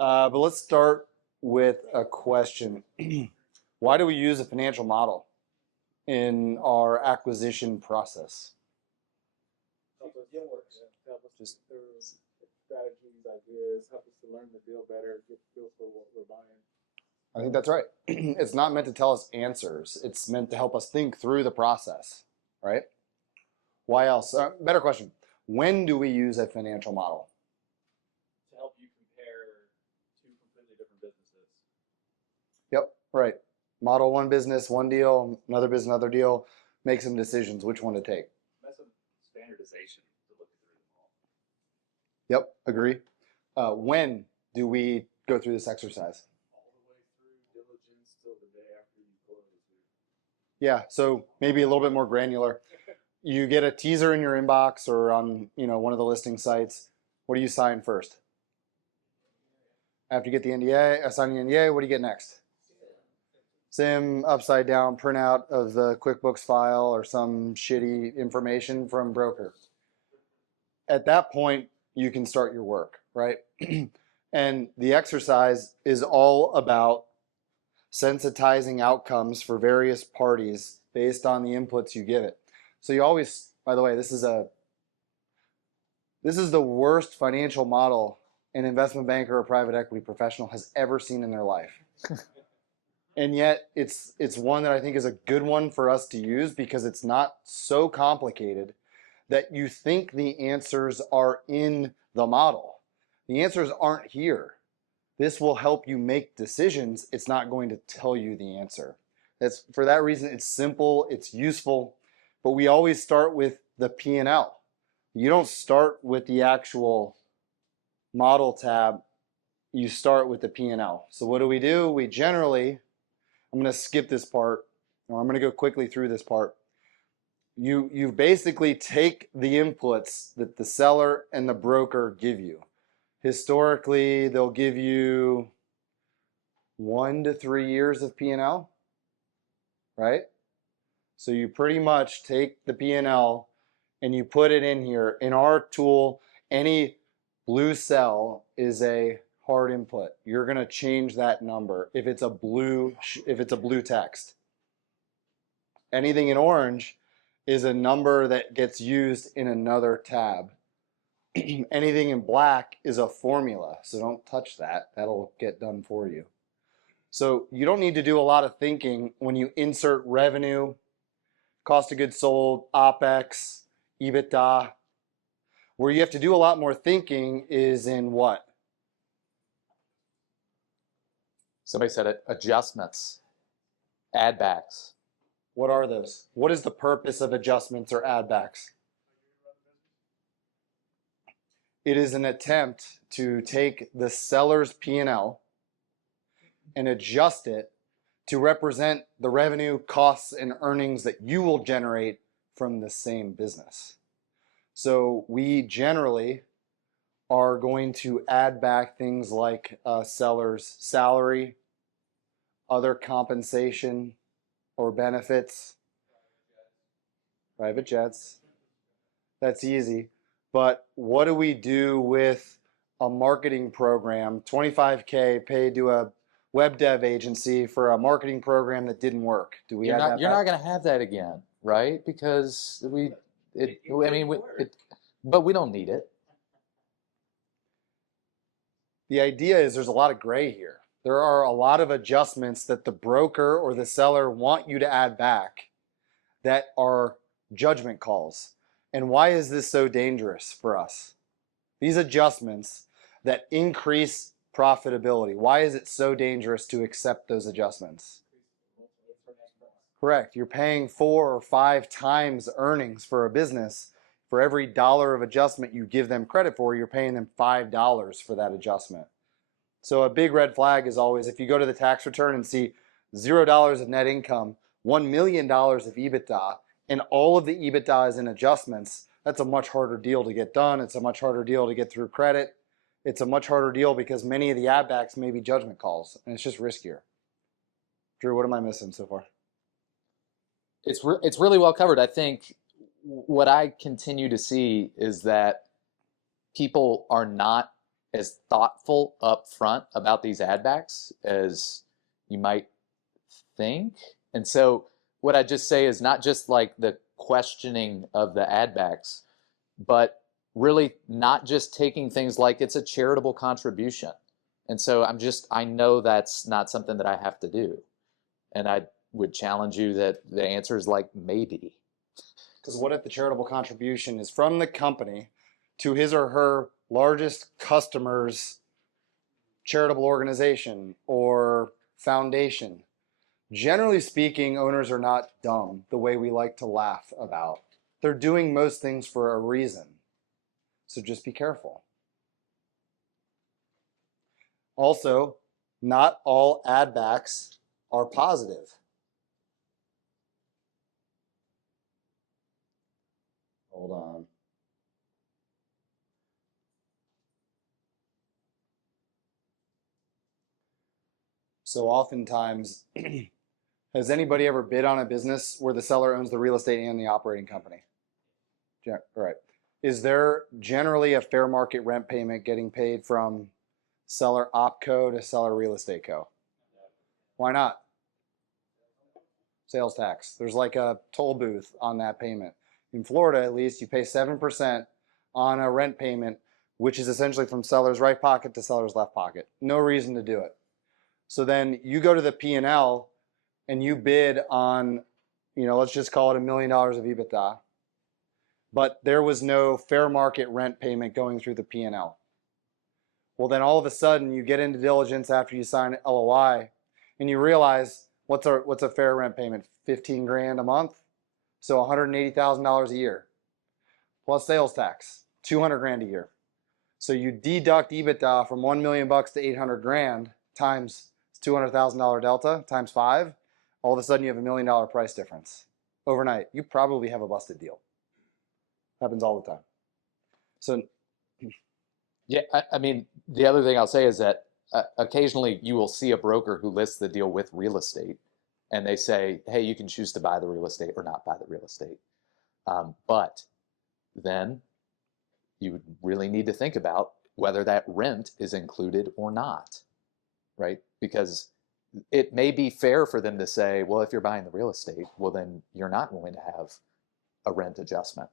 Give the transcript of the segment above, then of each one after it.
But let's start with a question. Why do we use a financial model in our acquisition process? Help us help us just through strategies, ideas, help us to learn the deal better, get feel for what we're buying. I think that's right. It's not meant to tell us answers. It's meant to help us think through the process, right? Why else? Better question. When do we use a financial model? To help you compare two completely different businesses. Yep, right. Model one business, one deal, another business, another deal. Make some decisions which one to take. That's some standardization to look through them all. Yep, agree. When do we go through this exercise? All the way through diligence till the day after you close. Yeah, so maybe a little bit more granular. You get a teaser in your inbox or on one of the listing sites. What do you sign first? After you get the NDA, sign the NDA, what do you get next? SIM, upside down printout of the QuickBooks file or some shitty information from broker. At that point, you can start your work, right? And the exercise is all about sensitizing outcomes for various parties based on the inputs you give it. So you always, by the way, this is the worst financial model an investment banker or private equity professional has ever seen in their life. And yet it's one that I think is a good one for us to use because it's not so complicated that you think the answers are in the model. The answers aren't here. This will help you make decisions. It's not going to tell you the answer. For that reason, it's simple, it's useful, but we always start with the P&L. You don't start with the actual model tab. You start with the P&L. So what do? We generally, I'm going to skip this part, or I'm going to go quickly through this part. You basically take the inputs that the seller and the broker give you. Historically, they'll give you 1 to 3 years of P&L, right? So you pretty much take the P&L and you put it in here. In our tool, any blue cell is a hard input. You're going to change that number if it's a blue text. Anything in orange is a number that gets used in another tab. Anything in black is a formula, so don't touch that. That'll get done for you. So you don't need to do a lot of thinking when you insert revenue, cost of goods sold, OPEX, EBITDA. Where you have to do a lot more thinking is in what? Somebody said it, adjustments, add backs. What are those? What is the purpose of adjustments or add backs? It is an attempt to take the seller's P&L and adjust it to represent the revenue, costs, and earnings that you will generate from the same business. So we generally are going to add back things like a seller's salary, other compensation or benefits, private jets. That's easy. But what do we do with a marketing program, $25K paid to a web dev agency for a marketing program that didn't work? Do we add that back? You're not going to have that again, right? Because but we don't need it. The idea is there's a lot of gray here. There are a lot of adjustments that the broker or the seller want you to add back that are judgment calls. And why is this so dangerous for us? These adjustments that increase profitability, why is it so dangerous to accept those adjustments? Correct. You're paying 4 or 5 times earnings for a business. For every dollar of adjustment you give them credit for, you're paying them $5 for that adjustment. So a big red flag is always if you go to the tax return and see $0 of net income, $1 million of EBITDA, and all of the EBITDA is in adjustments, that's a much harder deal to get done. It's a much harder deal to get through credit. It's a much harder deal because many of the add backs may be judgment calls, and it's just riskier. Drew, what am I missing so far? It's really well covered. I think what I continue to see is that people are not as thoughtful up front about these ad backs as you might think. And so what I just say is not just like the questioning of the ad backs, but really not just taking things like it's a charitable contribution. And so I know that's not something that I have to do. And I would challenge you that the answer is like maybe. Because what if the charitable contribution is from the company to his or her largest customer's charitable organization or foundation? Generally speaking, owners are not dumb the way we like to laugh about. They're doing most things for a reason. So just be careful. Also, not all ad backs are positive. Hold on. So oftentimes, has anybody ever bid on a business where the seller owns the real estate and the operating company? Right. Is there generally a fair market rent payment getting paid from seller opco to seller real estate co? Why not? Sales tax. There's like a toll booth on that payment. In Florida, at least, you pay 7% on a rent payment, which is essentially from seller's right pocket to seller's left pocket. No reason to do it. So then you go to the P&L and you bid on, let's just call it $1 million of EBITDA, but there was no fair market rent payment going through the P&L. Well, then all of a sudden you get into diligence after you sign LOI and you realize what's a fair rent payment? 15 grand a month. So $180,000 a year plus sales tax, 200 grand a year. So you deduct EBITDA from 1 million bucks to 800 grand times $200,000 delta times 5. All of a sudden you have $1 million price difference overnight. You probably have a busted deal. Happens all the time. So Yeah, I mean, the other thing I'll say is that occasionally you will see a broker who lists the deal with real estate and they say, hey, you can choose to buy the real estate or not buy the real estate. But then you would really need to think about whether that rent is included or not, right? Because it may be fair for them to say, well, if you're buying the real estate, well, then you're not going to have a rent adjustment.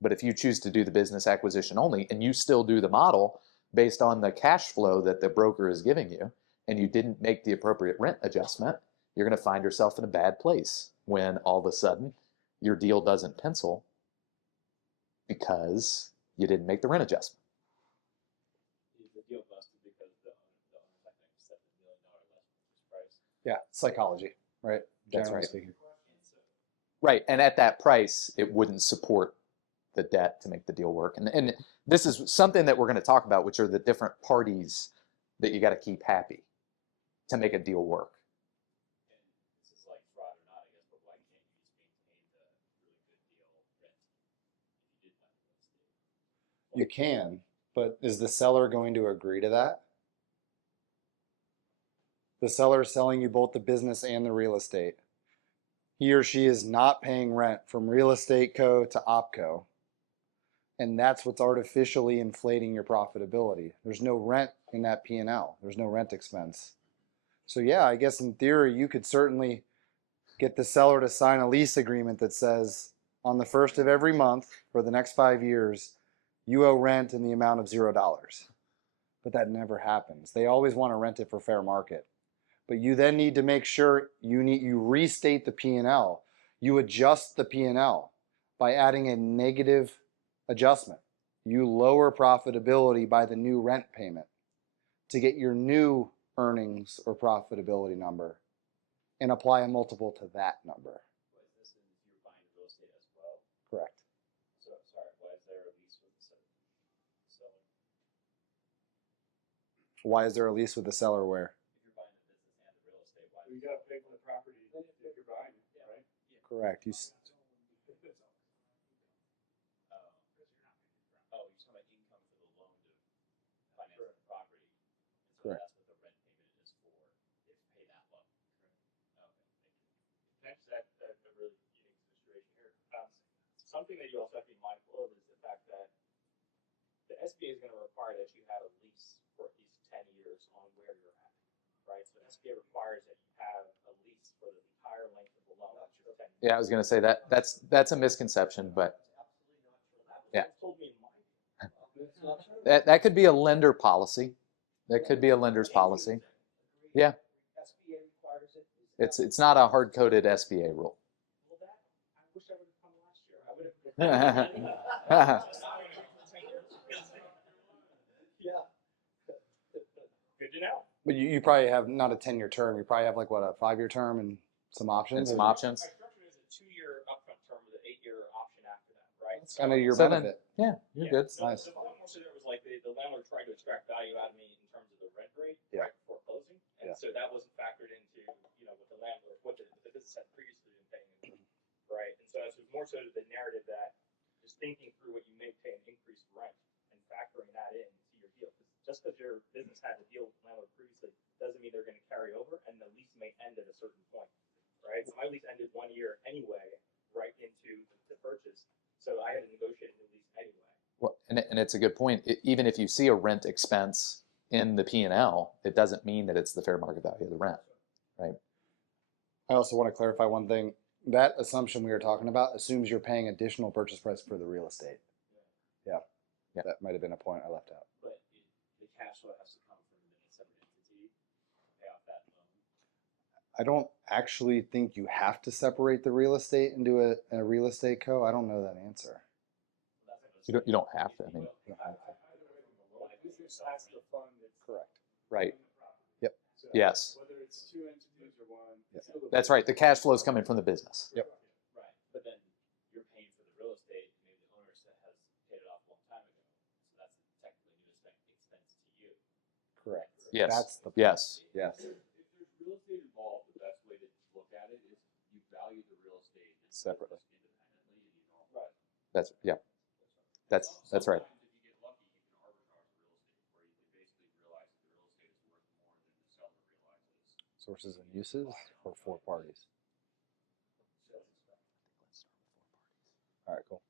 But if you choose to do the business acquisition only and you still do the model based on the cash flow that the broker is giving you and you didn't make the appropriate rent adjustment, you're going to find yourself in a bad place when all of a sudden your deal doesn't pencil because you didn't make the rent adjustment. Is the deal busted because the owner's not going to accept $1 million less purchase price? yeah, psychology, right? That's Generally right. speaking. Right, and at that price, it wouldn't support the debt to make the deal work. And this is something that we're going to talk about, which are the different parties that you got to keep happy to make a deal work. And this is like fraud or not, I guess, but why can't you just maintain the really good deal rent if you did buy the real estate? You can, but is the seller going to agree to that? The seller is selling you both the business and the real estate. He or she is not paying rent from real estate co to opco. And that's what's artificially inflating your profitability. There's no rent in that P&L. There's no rent expense. So yeah, I guess in theory, you could certainly get the seller to sign a lease agreement that says on the first of every month for the next 5 years, you owe rent in the amount of $0. But that never happens. They always want to rent it for fair market. But you then need to make sure you restate the P&L. You adjust the P&L by adding a negative adjustment. You lower profitability by the new rent payment to get your new earnings or profitability number and apply a multiple to that number. What is this, and if you're buying real estate as well? Correct. So, sorry, why is there a lease with the seller? Why is there a lease with the seller where? If you're buying the business and the real estate, why? You got to pay for the property if you're buying it, right? Yeah. Correct. Oh, you're talking about income for the loan to finance the property. And so Correct. that's what the rent payment is for. They have to pay that loan. Correct. Okay, thank you. Next, that's a really unique situation here. Something that you also have to be mindful of is the fact that the SBA is going to require that you have a lease for at least 10 years on where you're at, right? So SBA requires that you have a lease for the entire length of the loan, which is 10 years. Yeah, I was going to say that's a misconception, but yeah. Told me in my that could be a lender policy. That could be a lender's policy. Yeah. SBA requires it. It's not a hard-coded SBA rule. Well, that I wish I would have come last year. I would have. Yeah. Good to know. But you probably have not a 10-year term. You probably have like what, a 5-year term and some options. And some or- options. I structured it as a 2-year upfront term with an 8-year option after that, right? That's kind of your So then- benefit. Yeah, you're good. So Nice. the problem also there was like the landlord tried to extract value out of me in terms of the rent rate Yeah. right before closing, and Yeah. so that wasn't factored into what the landlord, what the business had previously been paying, right? And so it was more so the narrative that just thinking through what you may pay in increased rent and factoring that in to your deal. 'Cause just because your business had a deal with the landlord previously doesn't mean they're going to carry over, and the lease may end at a certain point, right? So my lease ended 1 year anyway, right into the purchase, so I had to negotiate a new lease anyway. Well, and it's a good point. Even if you see a rent expense in the P&L, it doesn't mean that it's the fair market value of the rent, right? I also want to clarify one thing. That assumption we were talking about assumes you're paying additional purchase price for the real estate. Yeah. Yeah. That might have been a point I left out. But the cash flow has to come from the separate entity to pay off that loan. I don't actually think you have to separate the real estate into a real estate co. I don't know that answer. You don't have to. I mean, That's the fund that's Correct. right. in the property. Yep. So Yes. whether it's 2 entities or one, Yep. it's still the That's right. The cash flow is coming from the business. Yep. Right, but then you're paying for the real estate, and maybe the owner has paid it off a long time ago, so that's technically new expense to you. Correct. Yes. That's the Yes. Yes. If there's real estate involved, the best way to look at it is you value the real estate Separately. independently, and you don't. Right. That's That's right. Sometimes if you get lucky, you can arbitrage real estate, where you can basically realize that the real estate is worth more than the seller realizes. Sources and uses or 4 parties. All right, cool.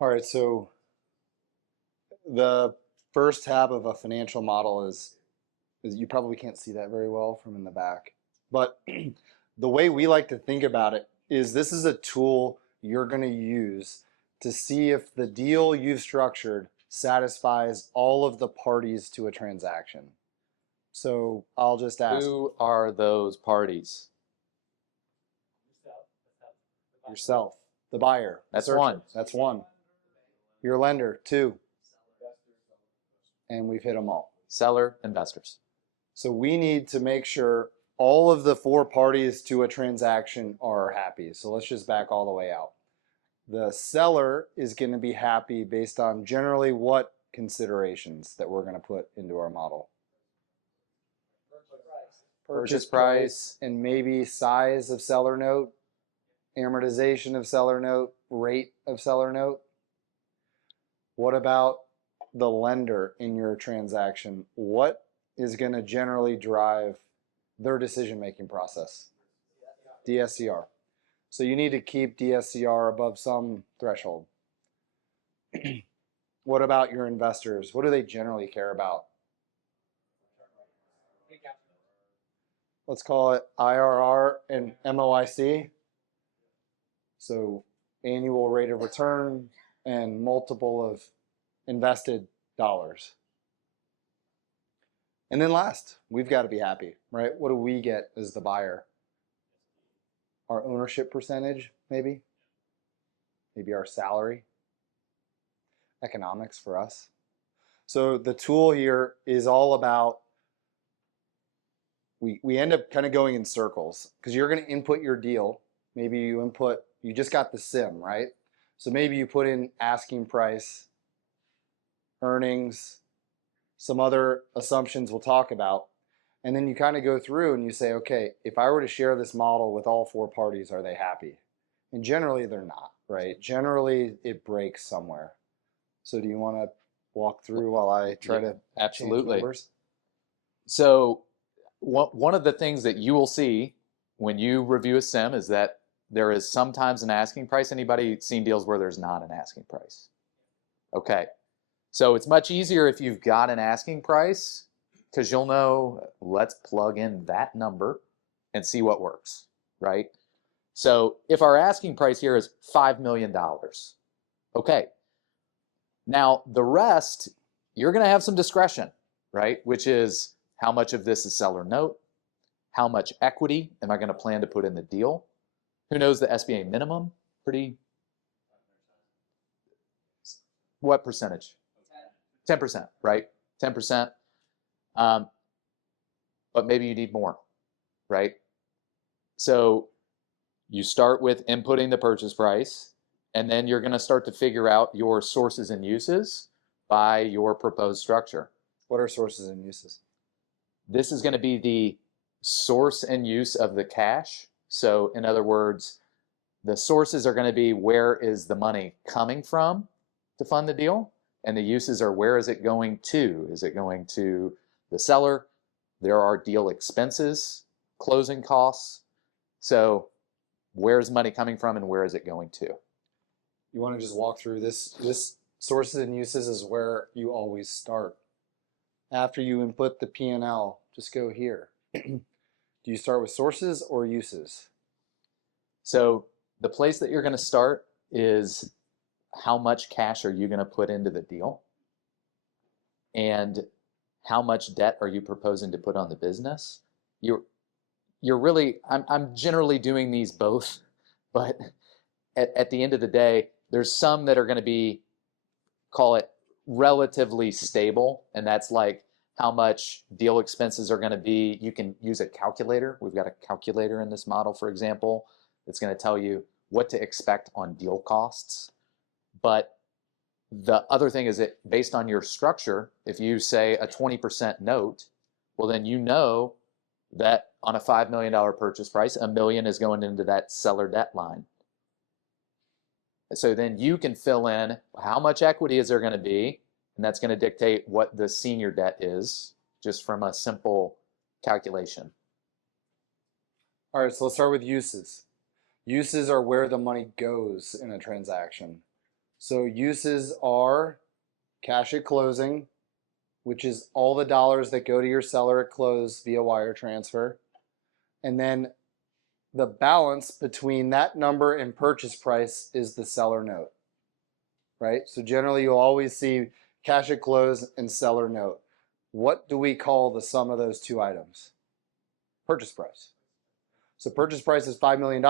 All right, so the first tab of a financial model is you probably can't see that very well from in the back, but the way we like to think about it is this is a tool you're going to use to see if the deal you've structured satisfies all of the parties to a transaction. So I'll just ask Who are those parties? yourself, the buyer. the That's searcher. one. That's one. Your lender, 2. And we've hit them all. Seller, investors. So we need to make sure all of the 4 parties to a transaction are happy. So let's just back all the way out. The seller is going to be happy based on generally what considerations that we're going to put into our model? Purchase price and maybe size of seller note, amortization of seller note, rate of seller note. What about the lender in your transaction? What is going to generally drive their decision-making process? DSCR. So you need to keep DSCR above some threshold. What about your investors? What do they generally care about? Let's call it IRR and MOIC. So annual rate of return and multiple of invested dollars. And then last, we've got to be happy, right? What do we get as the buyer? Our ownership percentage, maybe? Maybe our salary? Economics for us. So the tool here is all about, we end up kind of going in circles because you're going to input your deal. Maybe you just got the sim, right? So maybe you put in asking price, earnings, some other assumptions we'll talk about. And then you kind of go through and you say, okay, if I were to share this model with all 4 parties, are they happy? And generally they're not, right? Generally it breaks somewhere. So do you want to walk through while I try to change Absolutely. numbers? So one of the things that you will see when you review a sim is that there is sometimes an asking price. Anybody seen deals where there's not an asking price? Okay. So it's much easier if you've got an asking price because you'll know, let's plug in that number and see what works, right? So if our asking price here is $5 million, okay. Now the rest, you're going to have some discretion, right? Which is how much of this is seller note? How much equity am I going to plan to put in the deal? Who knows the SBA minimum? What percentage? 10%, right? 10%. But maybe you need more, right? So you start with inputting the purchase price, and then you're going to start to figure out your sources and uses by your proposed structure. What are sources and uses? This is going to be the source and use of the cash. So in other words, the sources are going to be where is the money coming from to fund the deal, and the uses are where is it going to? Is it going to the seller? There are deal expenses, closing costs. So where's money coming from and where is it going to? You want to just walk through this? This sources and uses is where you always start. After you input the P&L, just go here. Do you start with sources or uses? So the place that you're going to start is how much cash are you going to put into the deal? And how much debt are you proposing to put on the business? You're really, I'm generally doing these both, but at the end of the day, there's some that are going to be, call it relatively stable, and that's like how much deal expenses are going to be. You can use a calculator. We've got a calculator in this model, for example, that's going to tell you what to expect on deal costs. But the other thing is that based on your structure, if you say a 20% note, well, then you know that on a $5 million purchase price, $1 million is going into that seller debt line. So then you can fill in how much equity is there going to be, and that's going to dictate what the senior debt is, just from a simple calculation. All right, so let's start with uses. Uses are where the money goes in a transaction. So uses are cash at closing, which is all the dollars that go to your seller at close via wire transfer. And then the balance between that number and purchase price is the seller note, right? So generally you'll always see cash at close and seller note. What do we call the sum of those two items? Purchase price. So purchase price is $5 million,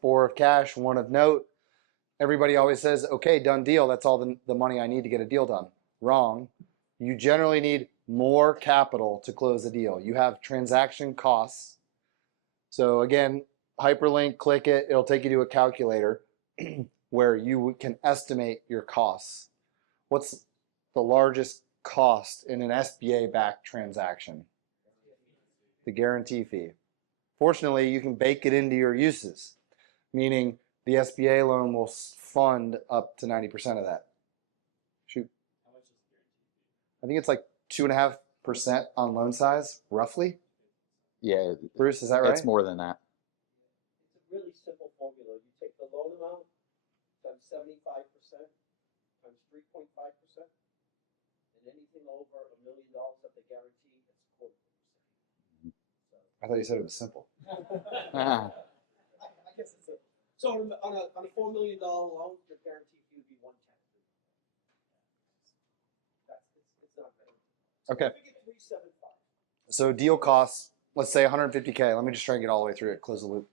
4 of cash, 1 of note. Everybody always says, okay, done deal. That's all the money I need to get a deal done. Wrong. You generally need more capital to close the deal. You have transaction costs. So again, hyperlink, click it. It'll take you to a calculator where you can estimate your costs. What's the largest cost in an SBA-backed transaction? The guarantee fee. Fortunately, you can bake it into your uses, meaning the SBA loan will fund up to 90% of that. Shoot. I think it's like 2.5% on loan size, roughly. Yeah, Bruce, is that right? it's more than that. It's a really simple formula. You take the loan amount times 75% times 3.5%, and anything over $1 million of the guarantee, it's 0.25%. I thought you said it was simple. Ah, I guess it's a, so on a $4 million loan, your guarantee fee would be 1/10. It's not bad. Okay. I get 375. So deal costs, let's say 150K. Let me just try and get all the way through it, close the loop.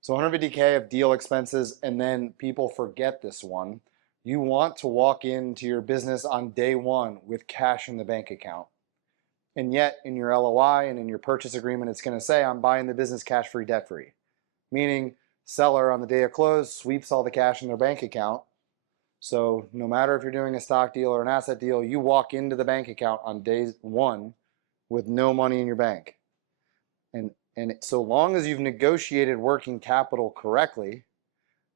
So 150K of deal expenses, and then people forget this one. You want to walk into your business on day one with cash in the bank account. And yet in your LOI and in your purchase agreement, it's going to say, I'm buying the business cash-free, debt-free. Meaning seller on the day of close sweeps all the cash in their bank account. So no matter if you're doing a stock deal or an asset deal, you walk into the bank account on day one with no money in your bank. And so long as you've negotiated working capital correctly,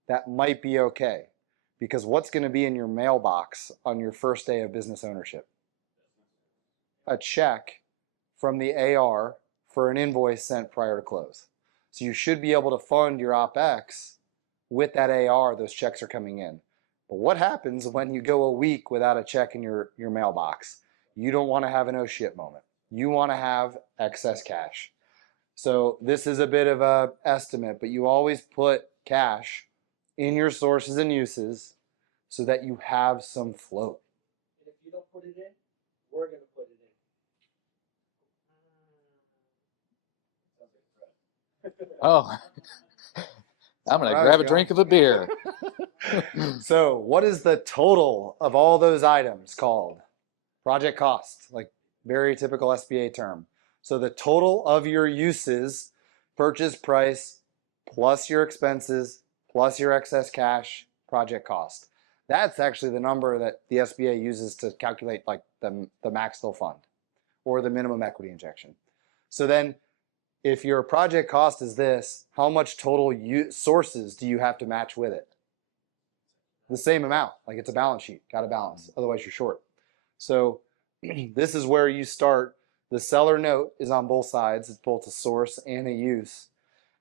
that might be okay. Because what's going to be in your mailbox on your first day of business ownership? A check from the AR for an invoice sent prior to close. So you should be able to fund your OpEx with that AR. Those checks are coming in. But what happens when you go a week without a check in your mailbox? You don't want to have an oh shit moment. You want to have excess cash. So this is a bit of a estimate, but you always put cash in your sources and uses so that you have some float. And if you don't put it in, we're gonna put it in. Oh, I'm going to Right, grab a yeah. drink of a beer. So what is the total of all those items called? Project cost, like very typical SBA term. So the total of your uses, purchase price, plus your expenses, plus your excess cash, project cost. That's actually the number that the SBA uses to calculate like the max they'll fund or the minimum equity injection. So then if your project cost is this, how much total sources do you have to match with it? The same amount, like it's a balance sheet, got to balance, otherwise you're short. So this is where you start. The seller note is on both sides. It's both a source and a use.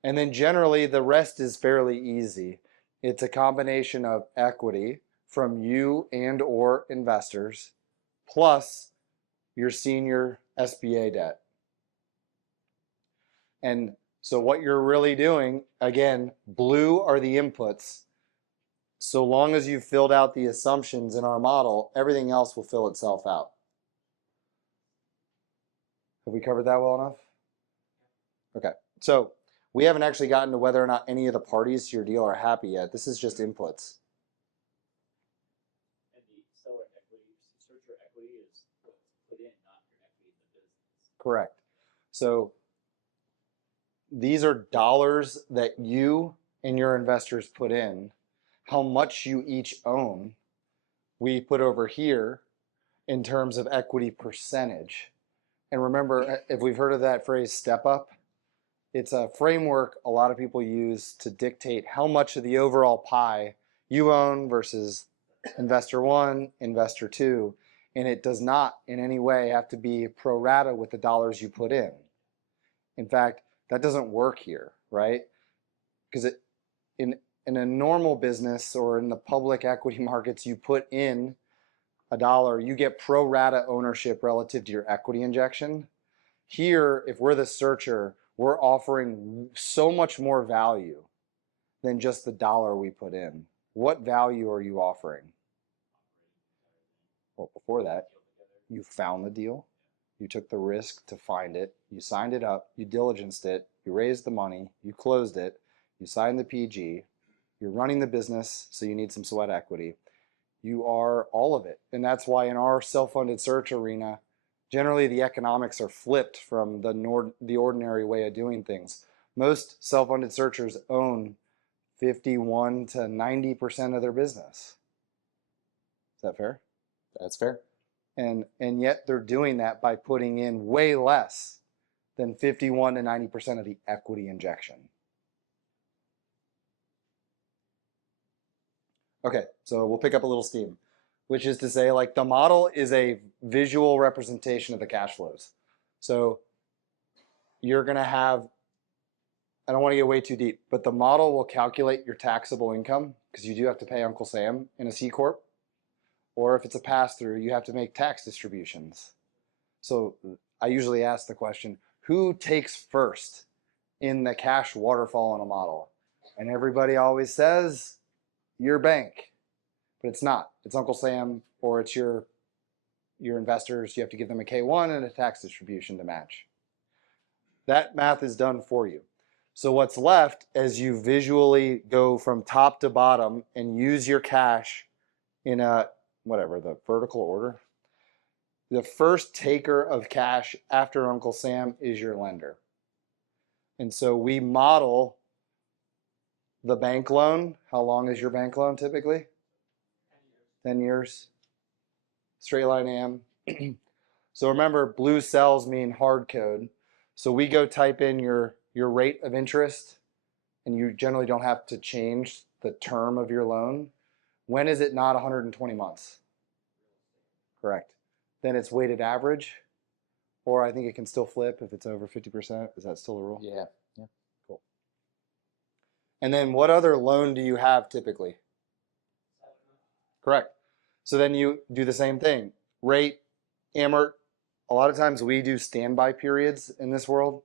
And then generally the rest is fairly easy. It's a combination of equity from you and or investors plus your senior SBA debt. And so what you're really doing, again, blue are the inputs. So long as you've filled out the assumptions in our model, everything else will fill itself out. Have we covered that well enough? Okay, so we haven't actually gotten to whether or not any of the parties to your deal are happy yet. This is just inputs. And the seller equity, searcher equity is what's put in, not your equity in the business. Correct. So these are dollars that you and your investors put in. How much you each own, we put over here in terms of equity percentage. And remember, if we've heard of that phrase, step up, it's a framework a lot of people use to dictate how much of the overall pie you own versus investor one, investor two. And it does not in any way have to be pro rata with the dollars you put in. In fact, that doesn't work here, right? Because in a normal business or in the public equity markets, you put in $1, you get pro rata ownership relative to your equity injection. Here, if we're the searcher, we're offering so much more value than just the dollar we put in. What value are you offering? Well, before that, you found the deal. You took the risk to find it. You signed it up. You diligenced it. You raised the money. You closed it. You signed the PG. You're running the business, so you need some sweat equity. You are all of it. And that's why in our self-funded search arena, generally the economics are flipped from the ordinary way of doing things. Most self-funded searchers own 51 to 90% of their business. Is that fair? That's fair. And yet they're doing that by putting in way less than 51 to 90% of the equity injection. Okay, so we'll pick up a little steam, which is to say, like, the model is a visual representation of the cash flows. So you're going to have, I don't want to get way too deep, but the model will calculate your taxable income because you do have to pay Uncle Sam in a C Corp. Or if it's a pass-through, you have to make tax distributions. So I usually ask the question, who takes first in the cash waterfall in a model? And everybody always says, your bank. But it's not. It's Uncle Sam or it's your investors. You have to give them a K1 and a tax distribution to match. That math is done for you. So what's left as you visually go from top to bottom and use your cash in a, whatever, the vertical order. The first taker of cash after Uncle Sam is your lender. And so we model the bank loan. How long is your bank loan typically? 10 years. Straight line AM. So remember, blue cells mean hard code. So we go type in your rate of interest, and you generally don't have to change the term of your loan. When is it not 120 months? Correct. Then it's weighted average, or I think it can still flip if it's over 50%. Is that still the rule? Yeah. Cool. And then what other loan do you have typically? Correct. So then you do the same thing. Rate, amort. A lot of times we do standby periods in this world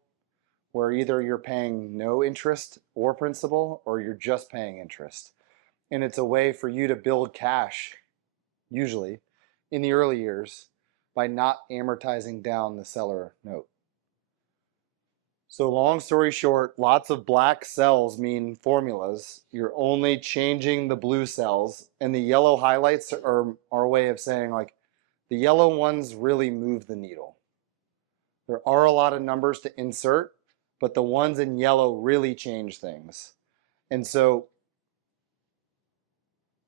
where either you're paying no interest or principal or you're just paying interest. And it's a way for you to build cash, usually, in the early years by not amortizing down the seller note. So long story short, lots of black cells mean formulas. You're only changing the blue cells, and the yellow highlights are our way of saying like the yellow ones really move the needle. There are a lot of numbers to insert, but the ones in yellow really change things. And so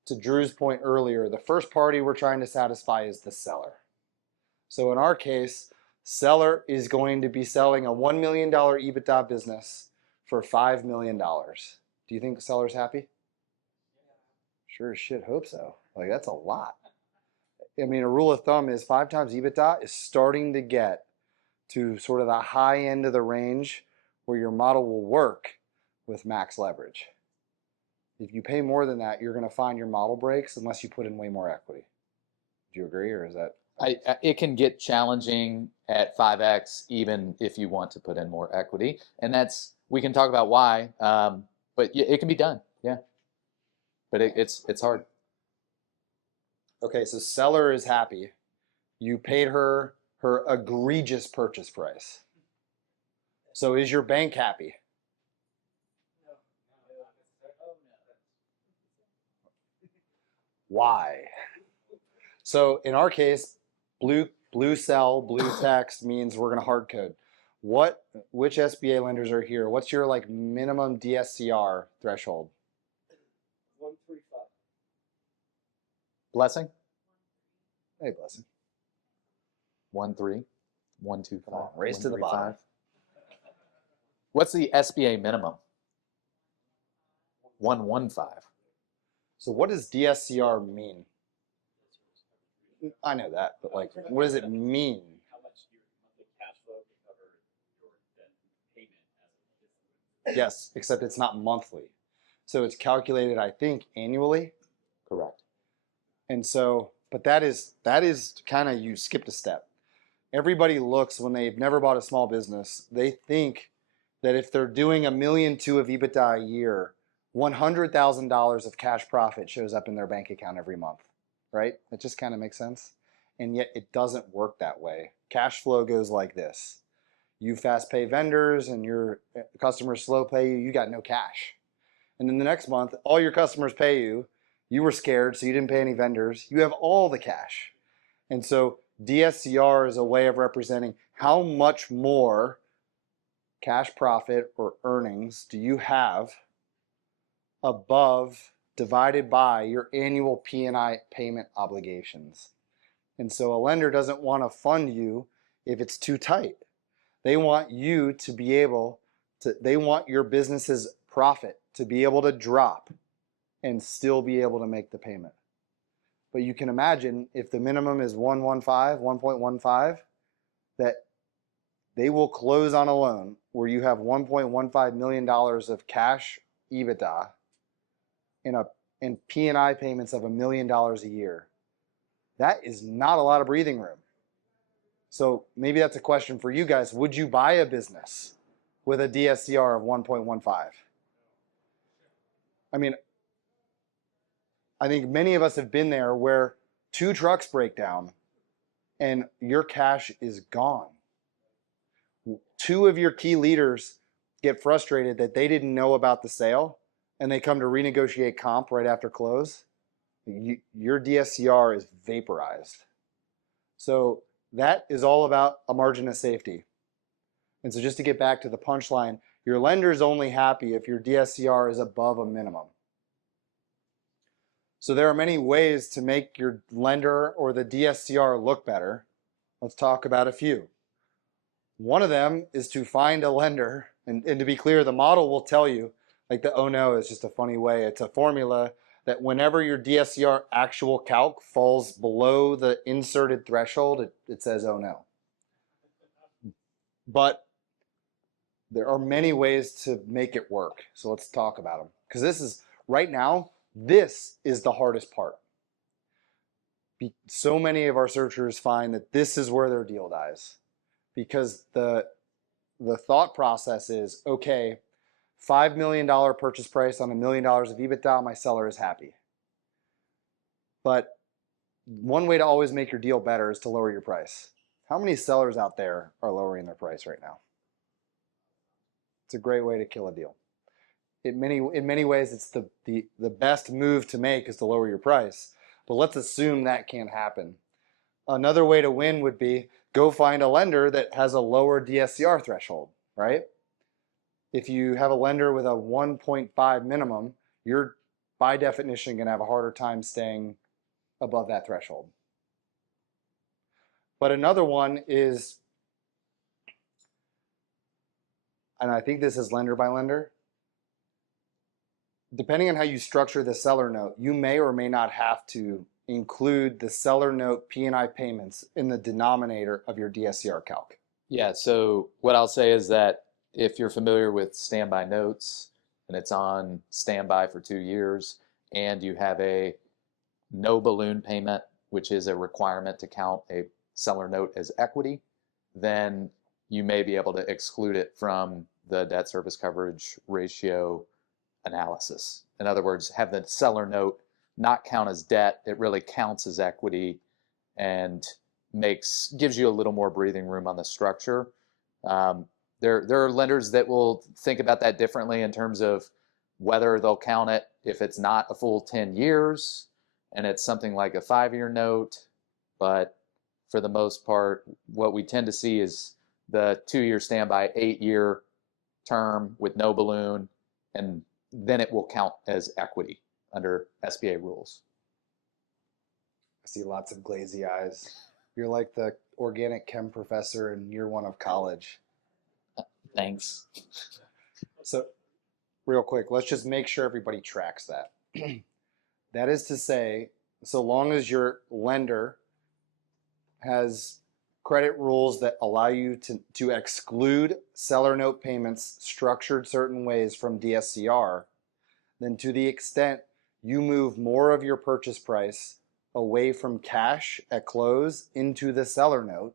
to Drew's point earlier, the first party we're trying to satisfy is the seller. So in our case, seller is going to be selling a $1 million EBITDA business for $5 million. Do you think the seller's happy? Sure as shit hope so. Like, that's a lot. I mean, a rule of thumb is 5 times EBITDA is starting to get to sort of the high end of the range where your model will work with max leverage. If you pay more than that, you're going to find your model breaks unless you put in way more equity. Do you agree, or is that? It can get challenging at 5x even if you want to put in more equity, and we can talk about why, but it can be done, yeah. But it's hard. Okay, so seller is happy. You paid her egregious purchase price. So is your bank happy? Why? So in our case, blue cell, blue text means we're going to hard code. Which SBA lenders are here? What's your like minimum DSCR threshold? 135. Blessing? Hey, blessing. 1 3 1 2 5. Come on, race 1, to the 3, bottom. 5. What's the SBA minimum? 115. So what does DSCR mean? I know that, but like, what does it mean? How much your monthly cash flow can cover your debt payment as Yes, except it's not monthly. So it's calculated, I think, annually. Correct. And so, but that is kind of, you skipped a step. Everybody looks, when they've never bought a small business, they think that if they're doing $1.2 million of EBITDA a year, $100,000 of cash profit shows up in their bank account every month, right? That just kind of makes sense. And yet it doesn't work that way. Cash flow goes like this. You fast pay vendors and your customers slow pay you, you got no cash. And then the next month, all your customers pay you. You were scared, so you didn't pay any vendors. You have all the cash. And so DSCR is a way of representing how much more cash profit or earnings do you have above divided by your annual P&I payment obligations. And so a lender doesn't want to fund you if it's too tight. They want you to be able to, they want your business's profit to be able to drop and still be able to make the payment. But you can imagine if the minimum is 1.15, that they will close on a loan where you have $1.15 million of cash EBITDA and P&I payments of $1 million a year. That is not a lot of breathing room. So maybe that's a question for you guys. Would you buy a business with a DSCR of 1.15? I mean, I think many of us have been there where 2 trucks break down and your cash is gone. 2 of your key leaders get frustrated that they didn't know about the sale and they come to renegotiate comp right after close. Your DSCR is vaporized. So that is all about a margin of safety. And so just to get back to the punchline, your lender's only happy if your DSCR is above a minimum. So there are many ways to make your lender or the DSCR look better. Let's talk about a few. One of them is to find a lender, and to be clear, the model will tell you, like the oh no is just a funny way. It's a formula that whenever your DSCR actual calc falls below the inserted threshold, it says oh no. But there are many ways to make it work. So let's talk about them. Because this is, right now, this is the hardest part. so many of our searchers find that this is where their deal dies, because the thought process is, okay, $5 million purchase price on $1 million of EBITDA, my seller is happy. But one way to always make your deal better is to lower your price. How many sellers out there are lowering their price right now? It's a great way to kill a deal. In many ways, it's the best move to make is to lower your price. But let's assume that can't happen. Another way to win would be go find a lender that has a lower DSCR threshold, right? If you have a lender with a 1.5 minimum, you're by definition going to have a harder time staying above that threshold. But another one is, and I think this is lender by lender, depending on how you structure the seller note, you may or may not have to include the seller note P&I payments in the denominator of your DSCR calc. Yeah, so what I'll say is that if you're familiar with standby notes and it's on standby for 2 years and you have a no balloon payment, which is a requirement to count a seller note as equity, then you may be able to exclude it from the debt service coverage ratio analysis. In other words, have the seller note not count as debt, it really counts as equity and gives you a little more breathing room on the structure. There are lenders that will think about that differently in terms of whether they'll count it if it's not a full 10 years and it's something like a 5-year note. But for the most part, what we tend to see is the 2-year standby, 8-year term with no balloon, and then it will count as equity under SBA rules. I see lots of glazy eyes. You're like the organic chem professor in year 1 of college. Thanks. So real quick, let's just make sure everybody tracks that. That is to say, so long as your lender has credit rules that allow you to exclude seller note payments structured certain ways from DSCR, then to the extent you move more of your purchase price away from cash at close into the seller note,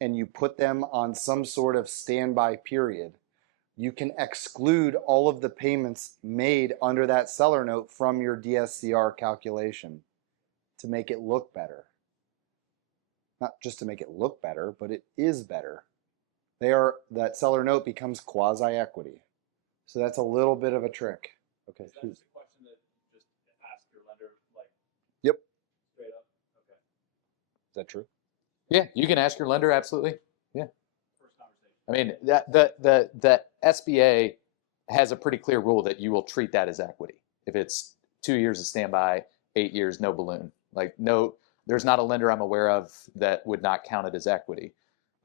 and you put them on some sort of standby period, you can exclude all of the payments made under that seller note from your DSCR calculation to make it look better. Not just to make it look better, but it is better. That seller note becomes quasi-equity. So that's a little bit of a trick. Okay. Is that just a question that you just ask your lender, like, Yep. straight up? Okay. Is that true? Yeah, you can ask your lender, absolutely. Yeah. First conversation. I mean, the SBA has a pretty clear rule that you will treat that as equity. If it's 2 years of standby, 8 years, no balloon. Like, no, there's not a lender I'm aware of that would not count it as equity.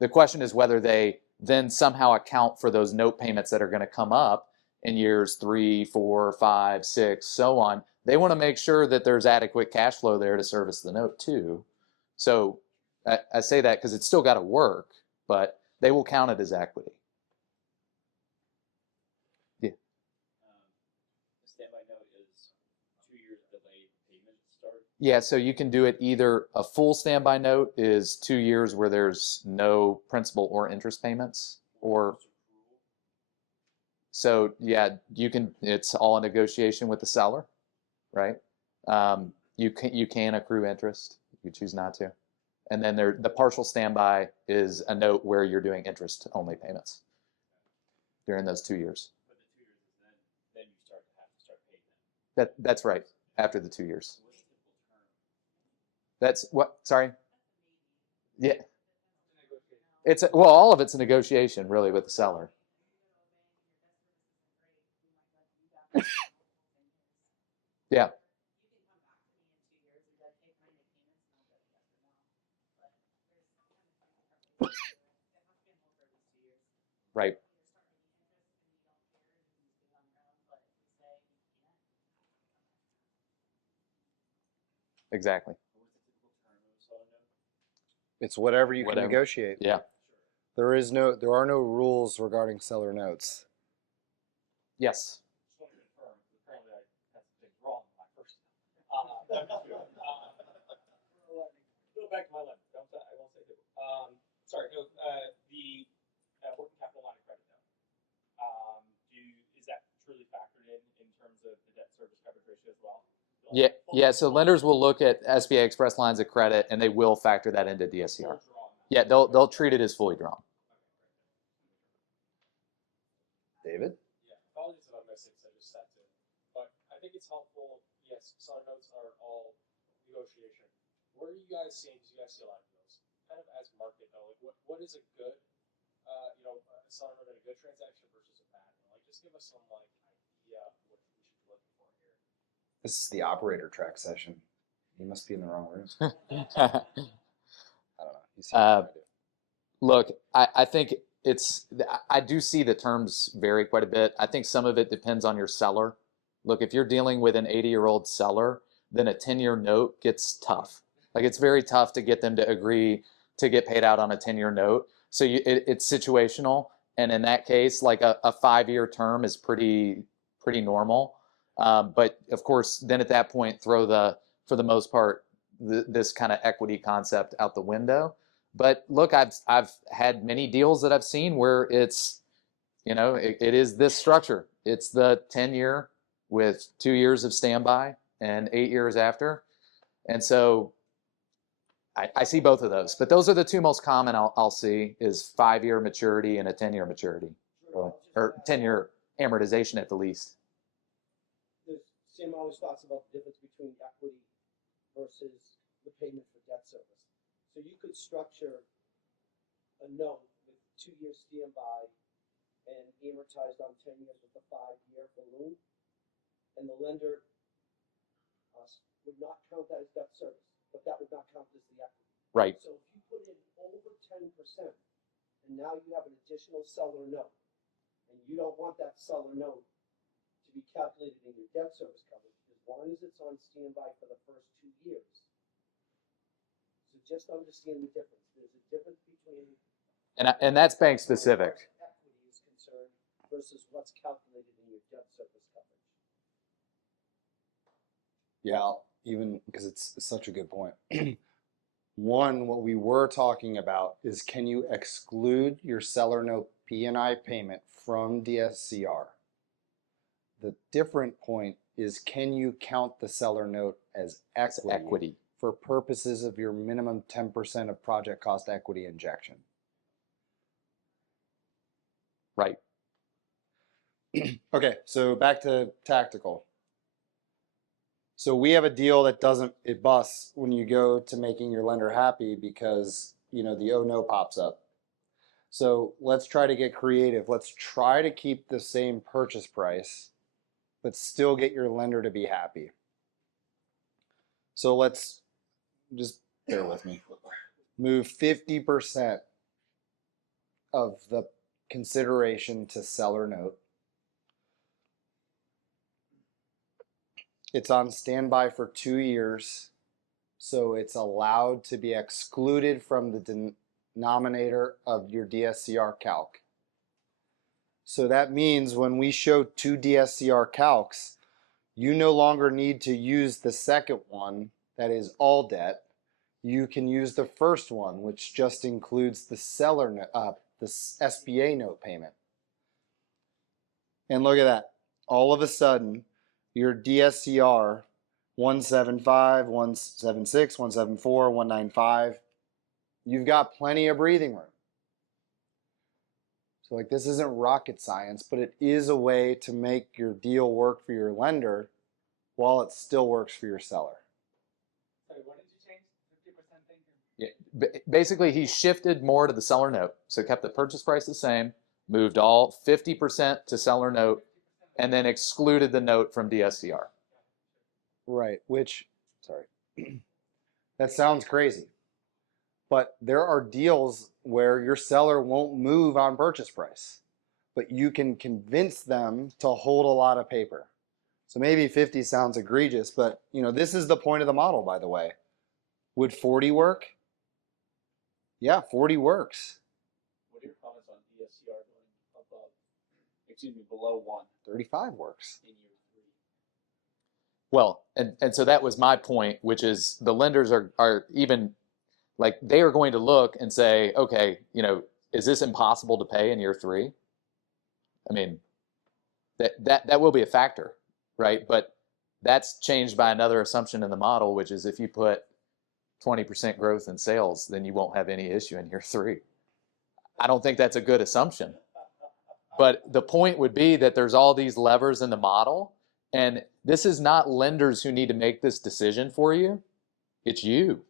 The question is whether they then somehow account for those note payments that are going to come up in years 3, 4, 5, 6, so on. They want to make sure that there's adequate cash flow there to service the note too. So I say that because it's still got to work, but they will count it as equity. Yeah. The standby note is 2 years delayed payment start. Yeah, so you can do it either a full standby note is 2 years where there's no principal or interest payments, or so yeah, you can. It's all a negotiation with the seller, right? You can accrue interest. You choose not to, and then the partial standby is a note where you're doing interest only payments during those 2 years. But the 2 years is then you have to start paying them. That's right. After the 2 years. So what's the typical term? That's what. Sorry. Yeah. Well, all of it's a negotiation, really, with the seller. Yeah. Right. Exactly. What's the typical term of a seller note? It's whatever you Whatever. can negotiate. Yeah. There are no rules regarding seller notes. Yes. Just want to confirm, apparently I had some things wrong in my first. back to my line. I won't say who. Sorry, no, the working capital line of credit though. Is that truly factored in terms of the debt service coverage ratio as well? Yeah. So lenders will look at SBA Express lines of credit, and they will factor that into DSCR. Yeah, they'll treat it as fully drawn. David? Yeah, apologies if I missed it, 'cause I just sat to. But I think it's helpful. Yes, seller notes are all negotiation. Where are you guys seeing? Because you guys see a lot of deals. Kind of as market though, like what is a good, a seller note in a good transaction versus a bad one? Like, just give us some like idea of what we should be looking for here. This is the operator track session. You must be in the wrong room. I don't know. You see what I do. Look, I think I do see the terms vary quite a bit. I think some of it depends on your seller. Look, if you're dealing with an 80-year-old seller, then a 10-year note gets tough. Like, it's very tough to get them to agree to get paid out on a 10-year note. So it's situational. And in that case, like a 5-year term is pretty normal. But of course, then at that point, throw for the most part, this kind of equity concept out the window. But look, I've had many deals that I've seen where it's, it is this structure. It's the 10-year with 2 years of standby and 8 years after. And so I see both of those. But those are the two most common I'll see is 5-year maturity and a 10-year maturity, or 10-year amortization at the least. Sam always talks about the difference between equity versus the payment for debt service. So you could structure a note with 2 years standby and amortized on 10 years with a 5-year balloon, and the lender would not count that as debt service, but that would not count as the equity. Right. So if you put in over 10%, and now you have an additional seller note, and you don't want that seller note to be calculated in your debt service coverage, as long as it's on standby for the first 2 years. So just understand the difference. There's a difference between And that's bank specific. Equity is concerned versus what's calculated in your debt service coverage. Yeah, even because it's such a good point. One, what we were talking about is, can you exclude your seller note P&I payment from DSCR? The different point is, can you count the seller note as equity for purposes of your minimum 10% of project cost equity injection? Right. Okay, so back to tactical. So we have a deal that it busts when you go to making your lender happy because, the oh no pops up. So let's try to get creative. Let's try to keep the same purchase price, but still get your lender to be happy. So let's just bear with me. Move 50% of the consideration to seller note. It's on standby for 2 years, so it's allowed to be excluded from the denominator of your DSCR calc. So that means when we show 2 DSCR calcs, you no longer need to use the second one, that is all debt. You can use the first one, which just includes the the SBA note payment. And look at that. All of a sudden, your DSCR 175, 176, 174, 195, you've got plenty of breathing room. So this isn't rocket science, but it is a way to make your deal work for your lender while it still works for your seller. Sorry, what did you change? 50% thing? Yeah. Basically, he shifted more to the seller note. So kept the purchase price the same, moved all 50% to seller note, and then excluded the note from DSCR. Right, that sounds crazy. But there are deals where your seller won't move on purchase price, but you can convince them to hold a lot of paper. So maybe 50 sounds egregious, but this is the point of the model, by the way. Would 40 work? Yeah, 40 works. What are your comments on DSCR going below 1 35 works. in year 3? Well, and so that was my point, which is the lenders are even Like they are going to look and say, okay, is this impossible to pay in year 3? I mean, that will be a factor, right? But that's changed by another assumption in the model, which is if you put 20% growth in sales, then you won't have any issue in year 3. I don't think that's a good assumption. But the point would be that there's all these levers in the model, and this is not lenders who need to make this decision for you. It's you.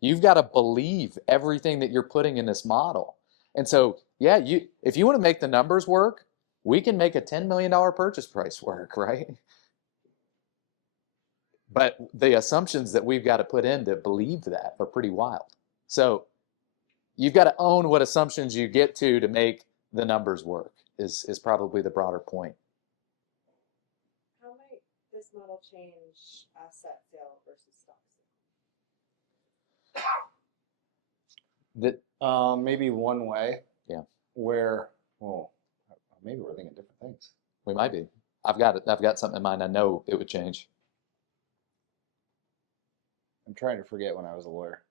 You've got to believe everything that you're putting in this model. And so, yeah, if you want to make the numbers work, we can make a $10 million purchase price work, right? But the assumptions that we've got to put in to believe that are pretty wild. So you've got to own what assumptions you get to make the numbers work is probably the broader point. How might this model change asset sale versus stock sale? Maybe one way. Yeah. Where, well, maybe we're thinking different things. We might be. I've got something in mind. I know it would change. I'm trying to forget when I was a lawyer.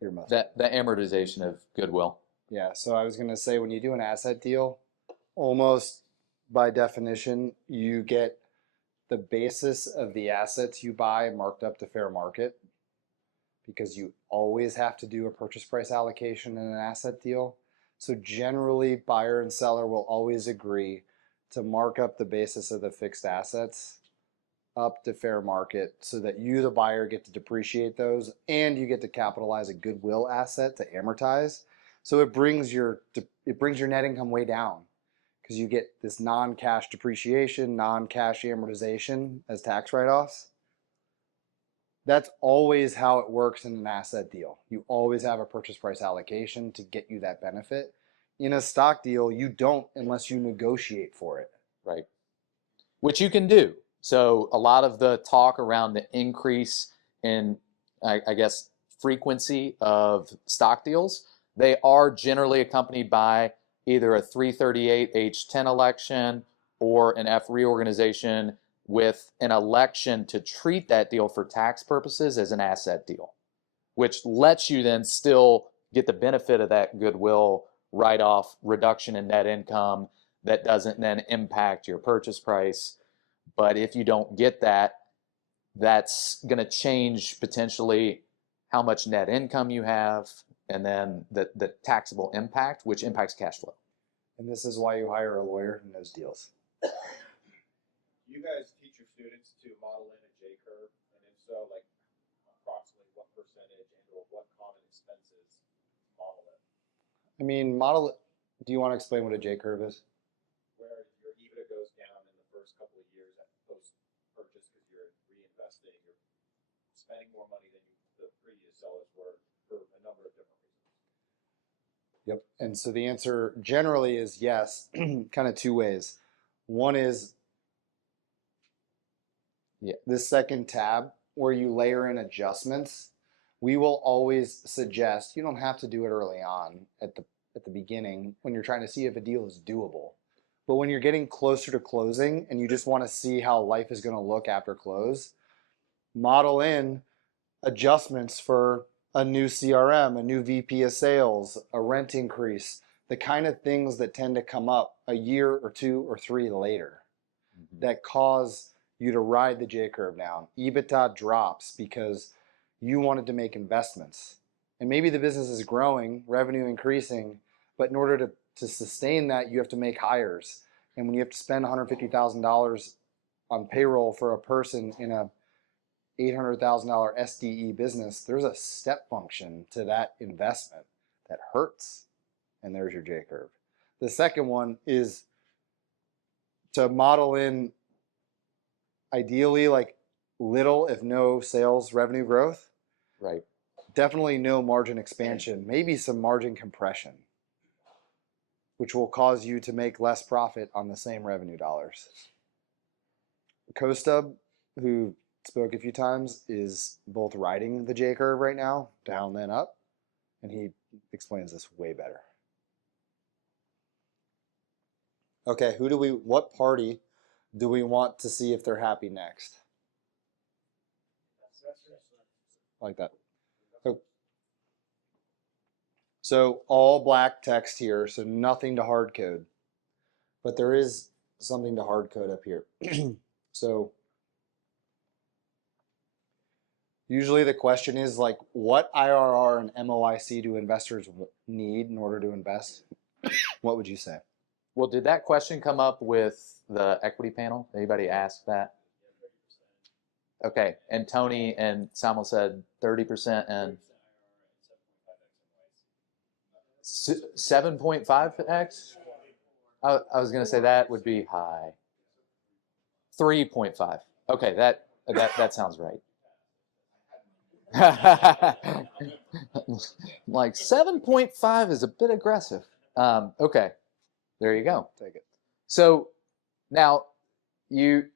The amortization of goodwill. Yeah, so I was going to say when you do an asset deal, almost by definition, you get the basis of the assets you buy marked up to fair market because you always have to do a purchase price allocation in an asset deal. So generally, buyer and seller will always agree to mark up the basis of the fixed assets up to fair market so that you, the buyer, get to depreciate those and you get to capitalize a goodwill asset to amortize. So it brings your net income way down because you get this non-cash depreciation, non-cash amortization as tax write-offs. That's always how it works in an asset deal. You always have a purchase price allocation to get you that benefit. In a stock deal, you don't unless you negotiate for it. Right. Which you can do. So a lot of the talk around the increase in, I guess, frequency of stock deals, they are generally accompanied by either a 338H10 election or an F reorganization with an election to treat that deal for tax purposes as an asset deal, which lets you then still get the benefit of that goodwill write-off reduction in net income that doesn't then impact your purchase price. But if you don't get that, that's going to change potentially how much net income you have and then the taxable impact, which impacts cash flow. And this is why you hire a lawyer who knows deals. You guys teach your students to model in a J curve, and if so, like approximately what percentage and or what common expenses model it? I mean, do you want to explain what a J curve is? Where your EBITDA goes down in the first couple of years at post-purchase because you're reinvesting, you're spending more money than the previous sellers were for a number of different reasons. Yep. And so the answer generally is yes, kind of two ways. One is this second tab where you layer in adjustments. We will always suggest you don't have to do it early on at the beginning when you're trying to see if a deal is doable. But when you're getting closer to closing and you just want to see how life is going to look after close, model in adjustments for a new CRM, a new VP of sales, a rent increase, the kind of things that tend to come up a year or 2 or 3 later that cause you to ride the J curve down. EBITDA drops because you wanted to make investments. And maybe the business is growing, revenue increasing, but in order to sustain that, you have to make hires. And when you have to spend $150,000 on payroll for a person in a $800,000 SDE business, there's a step function to that investment that hurts. And there's your J curve. The second one is to model in ideally like little, if no sales revenue growth. Right. Definitely no margin expansion, maybe some margin compression, which will cause you to make less profit on the same revenue dollars. CoStub, who spoke a few times, is both riding the J curve right now, down then up, and he explains this way better. Okay, what party do we want to see if they're happy next? I like that. So So all black text here, so nothing to hard code. But there is something to hard code up here. So usually the question is like, what IRR and MOIC do investors need in order to invest? What would you say? Well, did that question come up with the equity panel? Anybody ask that? Okay, and Tony and Samuel said 30% and 7.5x? I was going to say that would be high. 3.5. Okay, that sounds right. Like 7.5 is a bit aggressive. Okay, there you go. Take it. So now you've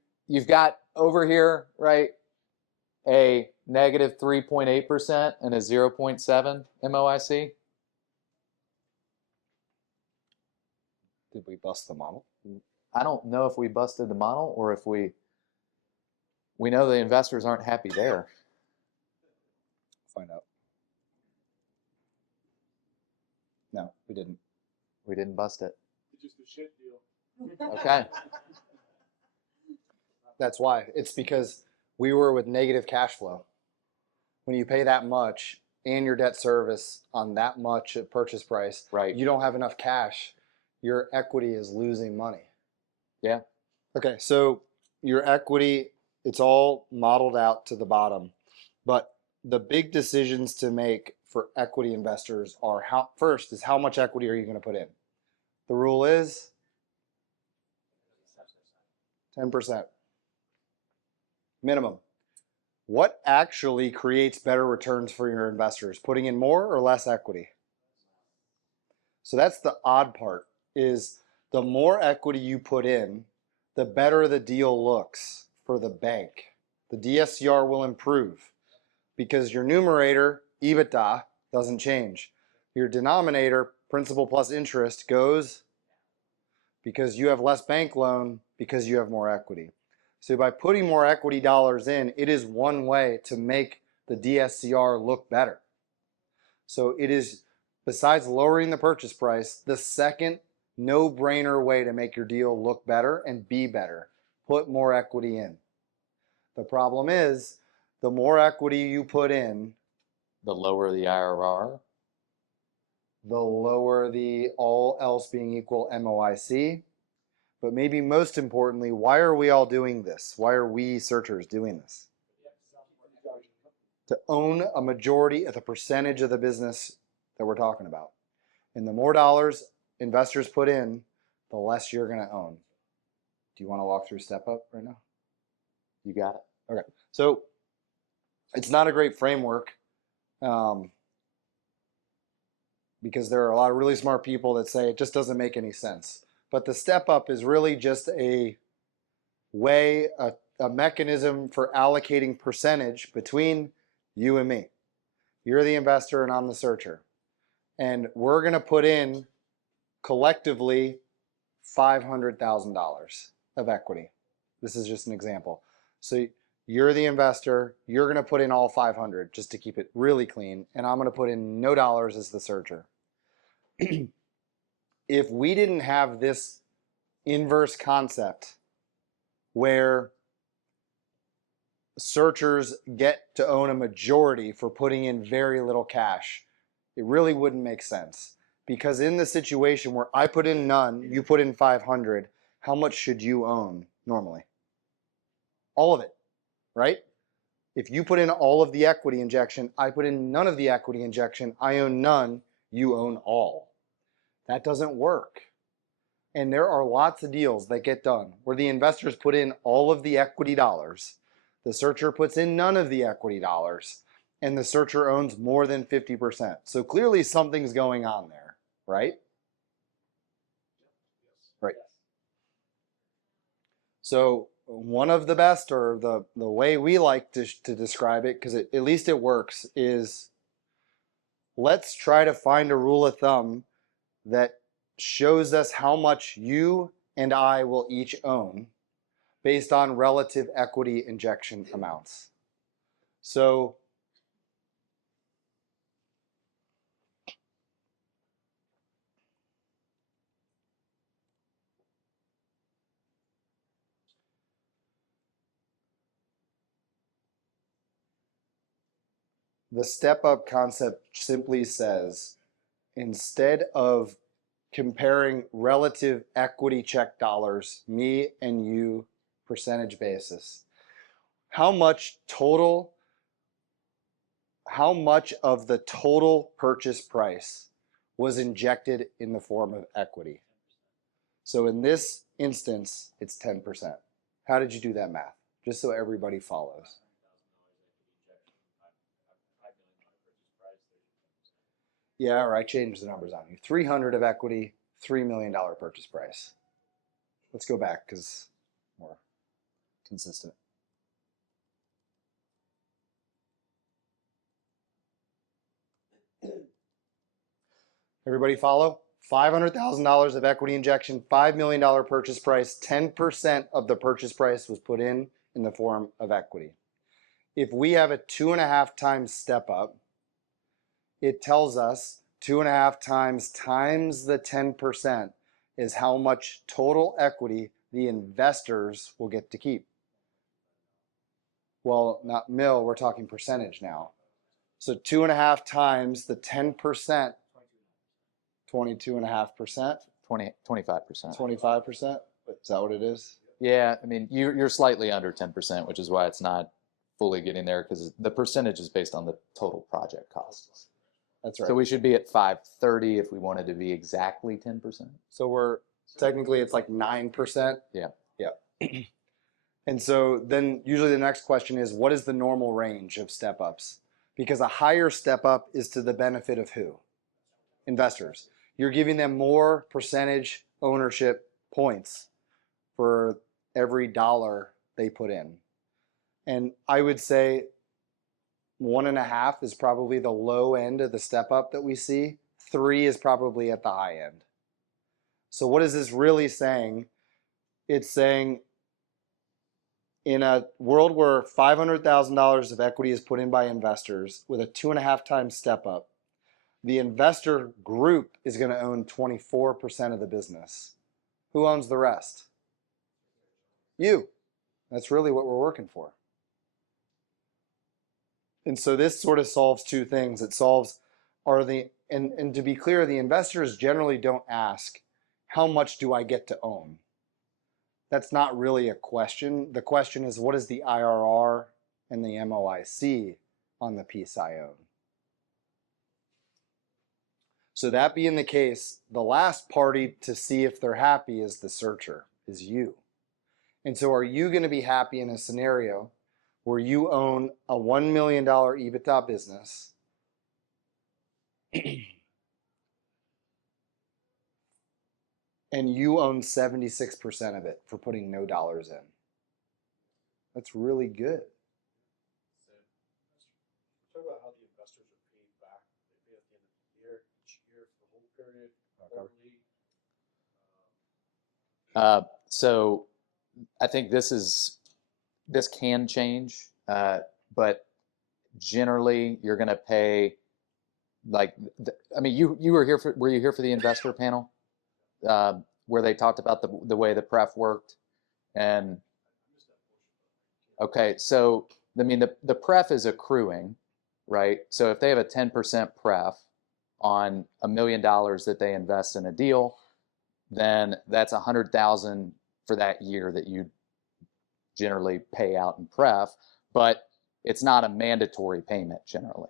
got over here, right, a negative 3.8% and a 0.7 MOIC. Did we bust the model? I don't know if we busted the model or if we know the investors aren't happy there. Find out. No, we didn't. We didn't bust it. It's just a shit deal. Okay. That's why. It's because we were with negative cash flow. When you pay that much and your debt service on that much at purchase price, Right. you don't have enough cash. Your equity is losing money. Yeah. Okay, so your equity, it's all modeled out to the bottom. But the big decisions to make for equity investors are first is how much equity are you going to put in? The rule is 10% minimum. What actually creates better returns for your investors? Putting in more or less equity? So that's the odd part, is the more equity you put in, the better the deal looks for the bank. The DSCR will improve because your numerator, EBITDA, doesn't change. Your denominator, principal plus interest, goes because you have less bank loan because you have more equity. So by putting more equity dollars in, it is one way to make the DSCR look better. So it is, besides lowering the purchase price, the second no-brainer way to make your deal look better and be better. Put more equity in. The problem is, the more equity you put in, The lower the IRR. the lower the all else being equal MOIC. But maybe most importantly, why are we all doing this? Why are we searchers doing this? To own a majority of the percentage of the business that we're talking about. And the more dollars investors put in, the less you're going to own. Do you want to walk through step up right now? You got it. Okay. So it's not a great framework because there are a lot of really smart people that say it just doesn't make any sense. But the step up is really just a way, a mechanism for allocating percentage between you and me. You're the investor and I'm the searcher. And we're going to put in collectively $500,000 of equity. This is just an example. So you're the investor, you're going to put in all 500 just to keep it really clean, and I'm going to put in no dollars as the searcher. If we didn't have this inverse concept where searchers get to own a majority for putting in very little cash, it really wouldn't make sense. Because in the situation where I put in none, you put in 500, how much should you own normally? All of it, right? If you put in all of the equity injection, I put in none of the equity injection, I own none, you own all. That doesn't work. And there are lots of deals that get done where the investors put in all of the equity dollars, the searcher puts in none of the equity dollars, and the searcher owns more than 50%. So clearly something's going on there, right? Right. So one of the best, or the way we like to describe it, because at least it works, is let's try to find a rule of thumb that shows us how much you and I will each own based on relative equity injection amounts. So The step up concept simply says, instead of comparing relative equity check dollars, me and you, percentage basis, how much of the total purchase price was injected in the form of equity? So in this instance, it's 10%. How did you do that math? Just so everybody follows. Yeah, or I changed the numbers on you. 300 of equity, $3 million purchase price. Let's go back because more consistent. Everybody follow? $500,000 of equity injection, $5 million purchase price, 10% of the purchase price was put in the form of equity. If we have a 2.5 times step up, it tells us 2.5 times the 10% is how much total equity the investors will get to keep. Well, not mil, we're talking percentage now. So 2.5 times the 10%, 22.5%, 25%. 25%. Is that what it is? Yeah, I mean, you're slightly under 10%, which is why it's not fully getting there, because the percentage is based on the total project costs. That's right. So we should be at 530 if we wanted to be exactly 10%. So we're technically it's like 9%. Yeah. Yeah. And so then usually the next question is, what is the normal range of step ups? Because a higher step up is to the benefit of who? Investors. You're giving them more percentage ownership points for every dollar they put in. And I would say 1.5 is probably the low end of the step up that we see. 3 is probably at the high end. So what is this really saying? It's saying in a world where $500,000 of equity is put in by investors with a 2.5 times step up, the investor group is going to own 24% of the business. Who owns the rest? You. That's really what we're working for. And so this sort of solves two things. It solves, and to be clear, the investors generally don't ask, how much do I get to own? That's not really a question. The question is, what is the IRR and the MOIC on the piece I own? So that being the case, the last party to see if they're happy is the searcher, is you. And so are you going to be happy in a scenario where you own a $1 million EBITDA business and you own 76% of it for putting no dollars in? That's really good. Talk about how the investors are paid back. They pay at the end of the year, each year, for the whole period, quarterly. So I think this can change, but generally you're going to pay like, I mean, you were here were you here for the investor panel where they talked about the way the pref worked? And okay, so I mean the pref is accruing, right? So if they have a 10% pref on $1 million that they invest in a deal, then that's $100,000 for that year that you generally pay out in pref, but it's not a mandatory payment generally.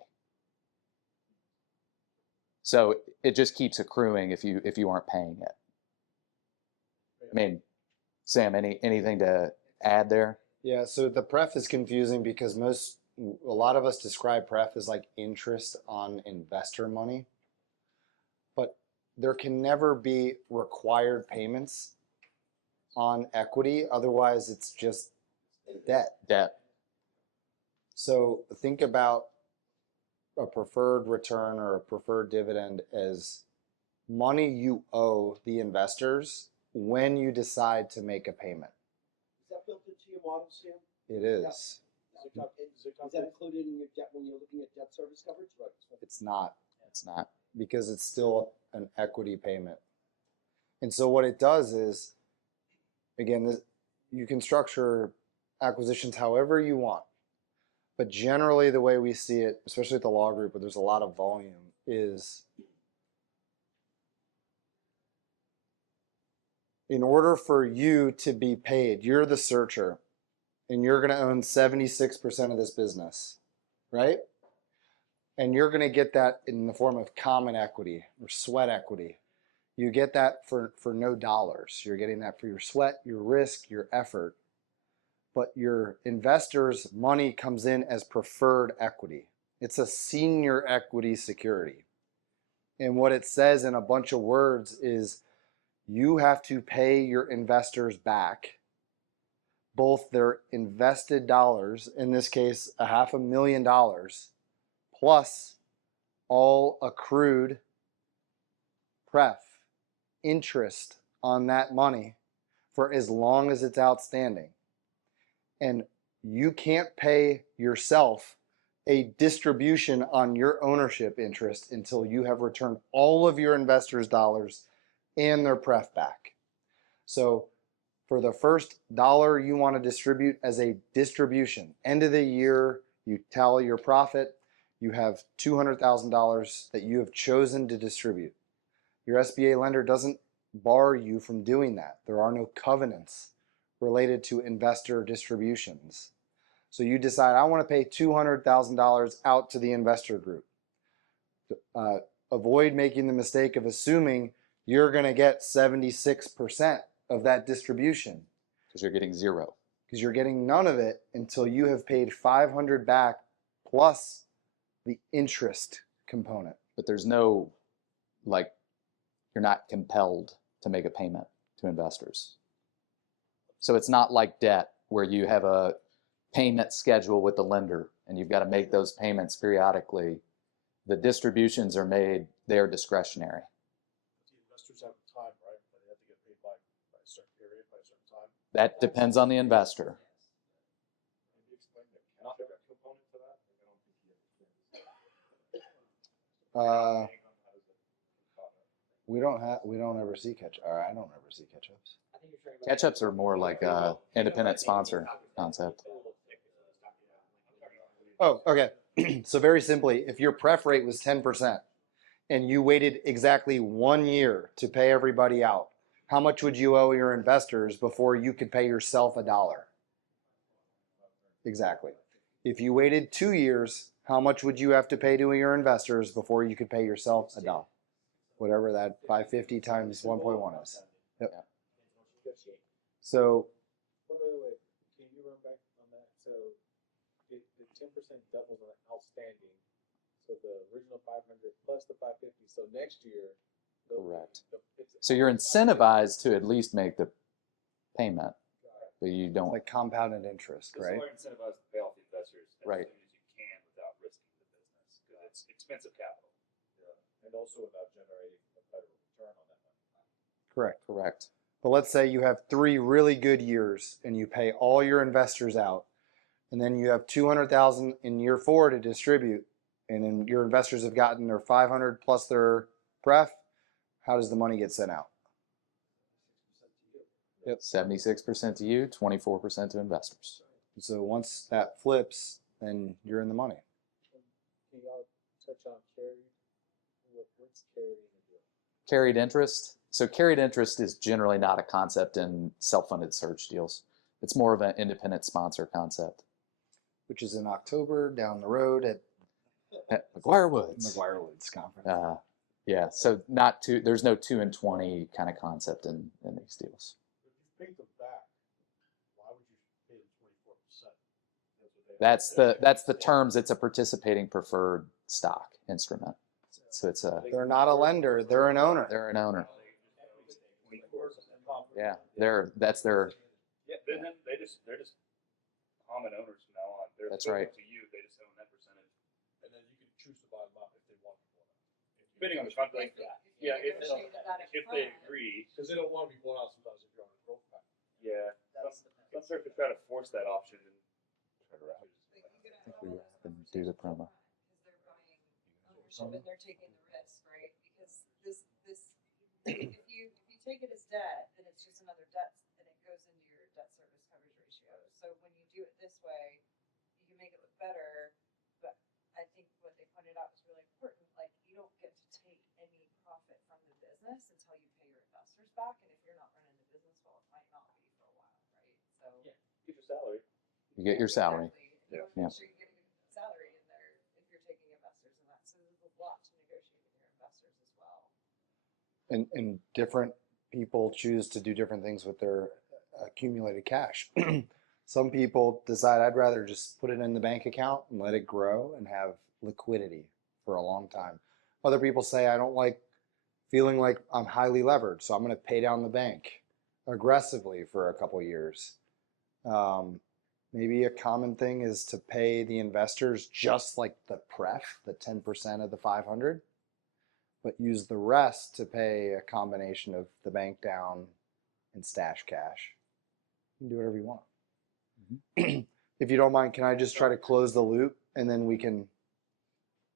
So it just keeps accruing if you aren't paying it. I mean, Sam, anything to add there? Yeah, so the pref is confusing because a lot of us describe pref as like interest on investor money, but there can never be required payments on equity. Otherwise, it's just debt. Debt. So think about a preferred return or a preferred dividend as money you owe the investors when you decide to make a payment. Is that built into your model, Sam? It is. Is that included in your debt when you're looking at debt service coverage? Right. It's not. It's not. Because it's still an equity payment. And so what it does is, again, you can structure acquisitions however you want. But generally, the way we see it, especially at the law group, where there's a lot of volume, is in order for you to be paid, you're the searcher, and you're going to own 76% of this business, right? And you're going to get that in the form of common equity or sweat equity. You get that for no dollars. You're getting that for your sweat, your risk, your effort. But your investors' money comes in as preferred equity. It's a senior equity security. And what it says in a bunch of words is you have to pay your investors back both their invested dollars, in this case, $500,000, plus all accrued pref, interest on that money for as long as it's outstanding. And you can't pay yourself a distribution on your ownership interest until you have returned all of your investors' dollars and their pref back. So for the first dollar you want to distribute as a distribution, end of the year, you tally your profit, you have $200,000 that you have chosen to distribute. Your SBA lender doesn't bar you from doing that. There are no covenants related to investor distributions. So you decide, I want to pay $200,000 out to the investor group. Avoid making the mistake of assuming you're going to get 76% of that distribution. Because you're getting zero. Because you're getting none of it until you have paid $500 back plus the interest component. But there's no, like, you're not compelled to make a payment to investors. So it's not like debt where you have a payment schedule with the lender and you've got to make those payments periodically. The distributions are made, they are discretionary. The investors have time, right? They have to get paid by a certain period, by a certain time. That depends on the investor. Maybe explain the contract component to that. We don't ever see catch. Or I don't ever see catch-ups. Catch-ups are more like a independent sponsor concept. Oh, okay. So very simply, if your pref rate was 10% and you waited exactly 1 year to pay everybody out, how much would you owe your investors before you could pay yourself $1? Exactly. If you waited 2 years, how much would you have to pay to your investors before you could pay yourself $1? Whatever that 550 times 1.1 is. Yep. So Wait. Can you run back on that? So the 10% doubles on outstanding. So the original 500 plus the 550. So next year. Correct. So you're incentivized to at least make the payment, but you don't. like compounded interest, Because right? we're incentivized to pay off the investors as Right. soon as you can without risking the business, because it's expensive capital. And also without generating a better return on that money. Correct. Correct. But let's say you have 3 really good years and you pay all your investors out, and then you have $200,000 in year 4 to distribute, and then your investors have gotten their $500 plus their pref. How does the money get sent out? Yep. 76% to you, 24% to investors. So once that flips, then you're in the money. Can y'all touch on carry? What's carry in the deal? Carried interest. So carried interest is generally not a concept in self-funded search deals. It's more of an independent sponsor concept. Which is in October down the road at McGuire Woods. McGuire Woods Conference. Yeah, so not two. There's no 2 and 20 kind of concept in these deals. If you paid them back, why would you pay them 24%? That's the terms. It's a participating preferred stock instrument. So it's a. They're not a lender. They're an owner. They're an owner. Yeah, that's their. Yeah, they're just common owners from now on. They're That's equivalent right. to you. They just own that percentage. And then you can choose to buy them out if they want to. Depending on the fund, like, yeah, if they agree, Because they don't want to be bought out sometimes if you're on a growth path. yeah. Some sort of try to force that option and try to wrap it. I think we have to do the promo. Because they're buying ownership and they're taking the risk, right? Because if you take it as debt, then it's just another debt and it goes into your debt service coverage ratio. So when you do it this way, you can make it with better, but I think what they pointed out was really important, like, you don't get to take any profit from the business until you pay your investors back, and if you're not running the business well, it might not be for a while, right? So. Yeah. Get your salary. You get your salary. Exactly. Yeah. You wanna make sure you're getting a good salary in there if you're taking investors in that, so there's a lot to negotiate with your investors as well. And different people choose to do different things with their accumulated cash. Some people decide I'd rather just put it in the bank account and let it grow and have liquidity for a long time. Other people say I don't like feeling like I'm highly levered, so I'm going to pay down the bank aggressively for a couple years. Maybe a common thing is to pay the investors just like the pref, the 10% of the 500, but use the rest to pay a combination of the bank down and stash cash. You can do whatever you want. Mm-hmm. If you don't mind, can I just try to close the loop and then we can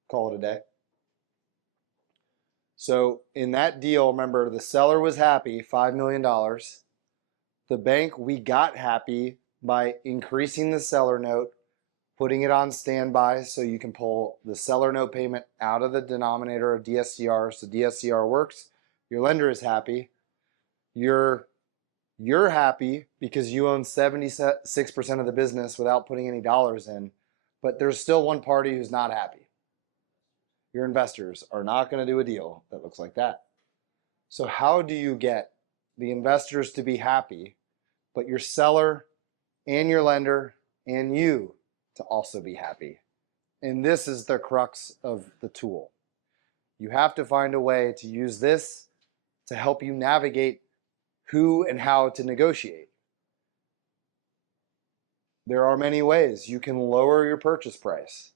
call it a day? So in that deal, remember the seller was happy, $5 million. The bank, we got happy by increasing the seller note, putting it on standby so you can pull the seller note payment out of the denominator of DSCR. So DSCR works. Your lender is happy. You're happy because you own 76% of the business without putting any dollars in, but there's still one party who's not happy. Your investors are not going to do a deal that looks like that. So how do you get the investors to be happy, but your seller and your lender and you to also be happy? And this is the crux of the tool. You have to find a way to use this to help you navigate who and how to negotiate. There are many ways. You can lower your purchase price.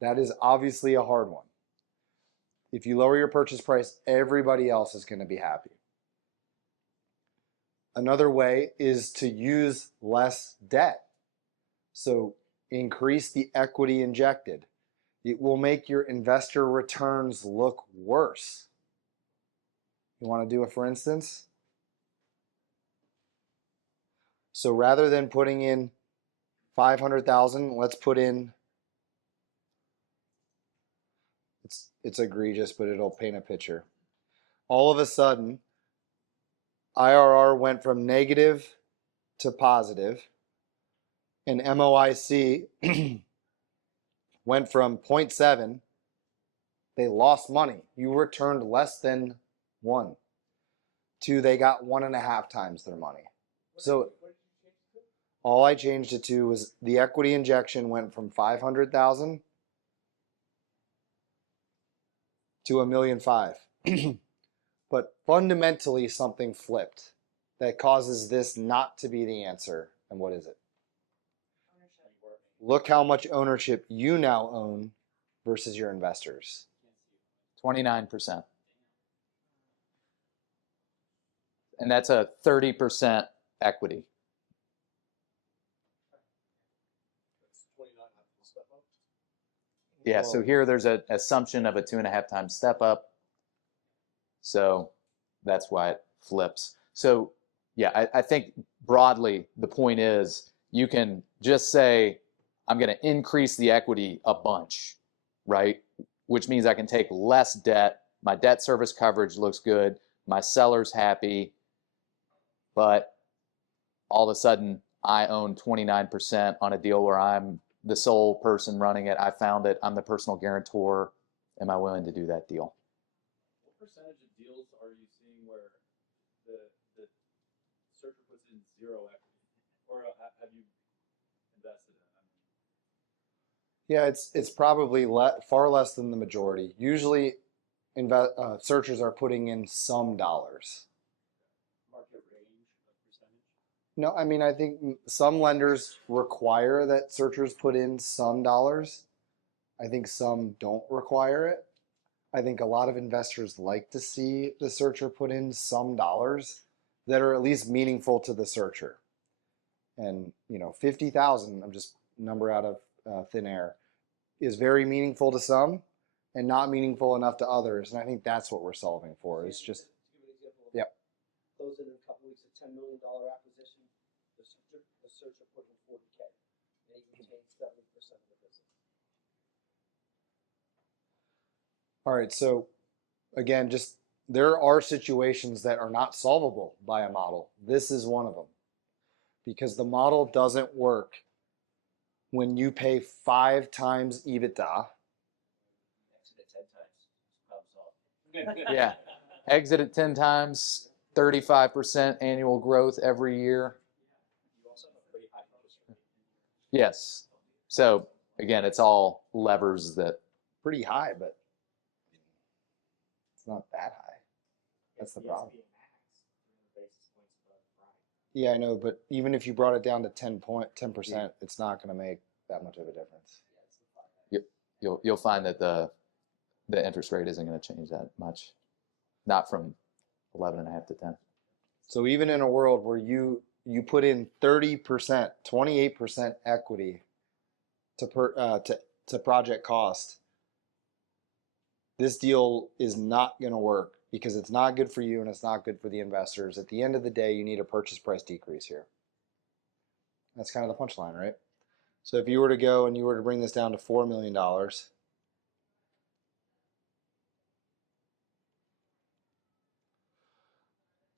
That is obviously a hard one. If you lower your purchase price, everybody else is going to be happy. Another way is to use less debt. So increase the equity injected. It will make your investor returns look worse. You want to do it for instance? So rather than putting in 500,000, let's put in, it's egregious, but it'll paint a picture. All of a sudden, IRR went from negative to positive, and MOIC went from 0.7, they lost money. You returned less than 1, to they got 1.5 times their money. So all I changed it to was the equity injection went from 500,000 to $1.5 million. But fundamentally something flipped that causes this not to be the answer. And what is it? Ownership. Look how much ownership you now own versus your investors. 29%. And that's a 30% equity. That's 29 step up. Yeah, so here there's an assumption of a 2.5 times step up. So that's why it flips. So yeah, I think broadly the point is you can just say, I'm going to increase the equity a bunch, right? Which means I can take less debt. My debt service coverage looks good. My seller's happy. But all of a sudden I own 29% on a deal where I'm the sole person running it. I found it. I'm the personal guarantor. Am I willing to do that deal? What percentage of deals are you seeing where the searcher puts in 0 equity, or have you invested in it? Yeah, it's probably far less than the majority. Usually searchers are putting in some dollars. Market range of percentage. No, I mean, I think some lenders require that searchers put in some dollars. I think some don't require it. I think a lot of investors like to see the searcher put in some dollars that are at least meaningful to the searcher. And, 50,000, I'm just number out of thin air, is very meaningful to some and not meaningful enough to others. And I think that's what we're solving for. Is just, To give an example, Yep. closing in a couple weeks, a $10 million acquisition, the searcher put in 40K. and he retains 70% of the business. All right, so again, just there are situations that are not solvable by a model. This is one of them because the model doesn't work when you pay 5 times EBITDA. Exit it 10 times. Problem solved. Yeah. Exit at 10 times, 35% annual growth every year. You also have a pretty high bonus rate. Yes. So again, it's all levers that Pretty high, but it's not that high. That's the problem. SBA max, 300 basis points above prime. Yeah, I know, but even if you brought it down to 10%, it's not going to make that much of a difference. you'll find that the interest rate isn't going to change that much. Not from 11.5 to 10. So even in a world where you put in 30%, 28% equity to project cost, this deal is not going to work because it's not good for you and it's not good for the investors. At the end of the day, you need a purchase price decrease here. That's kind of the punchline, right? So if you were to go and you were to bring this down to $4 million,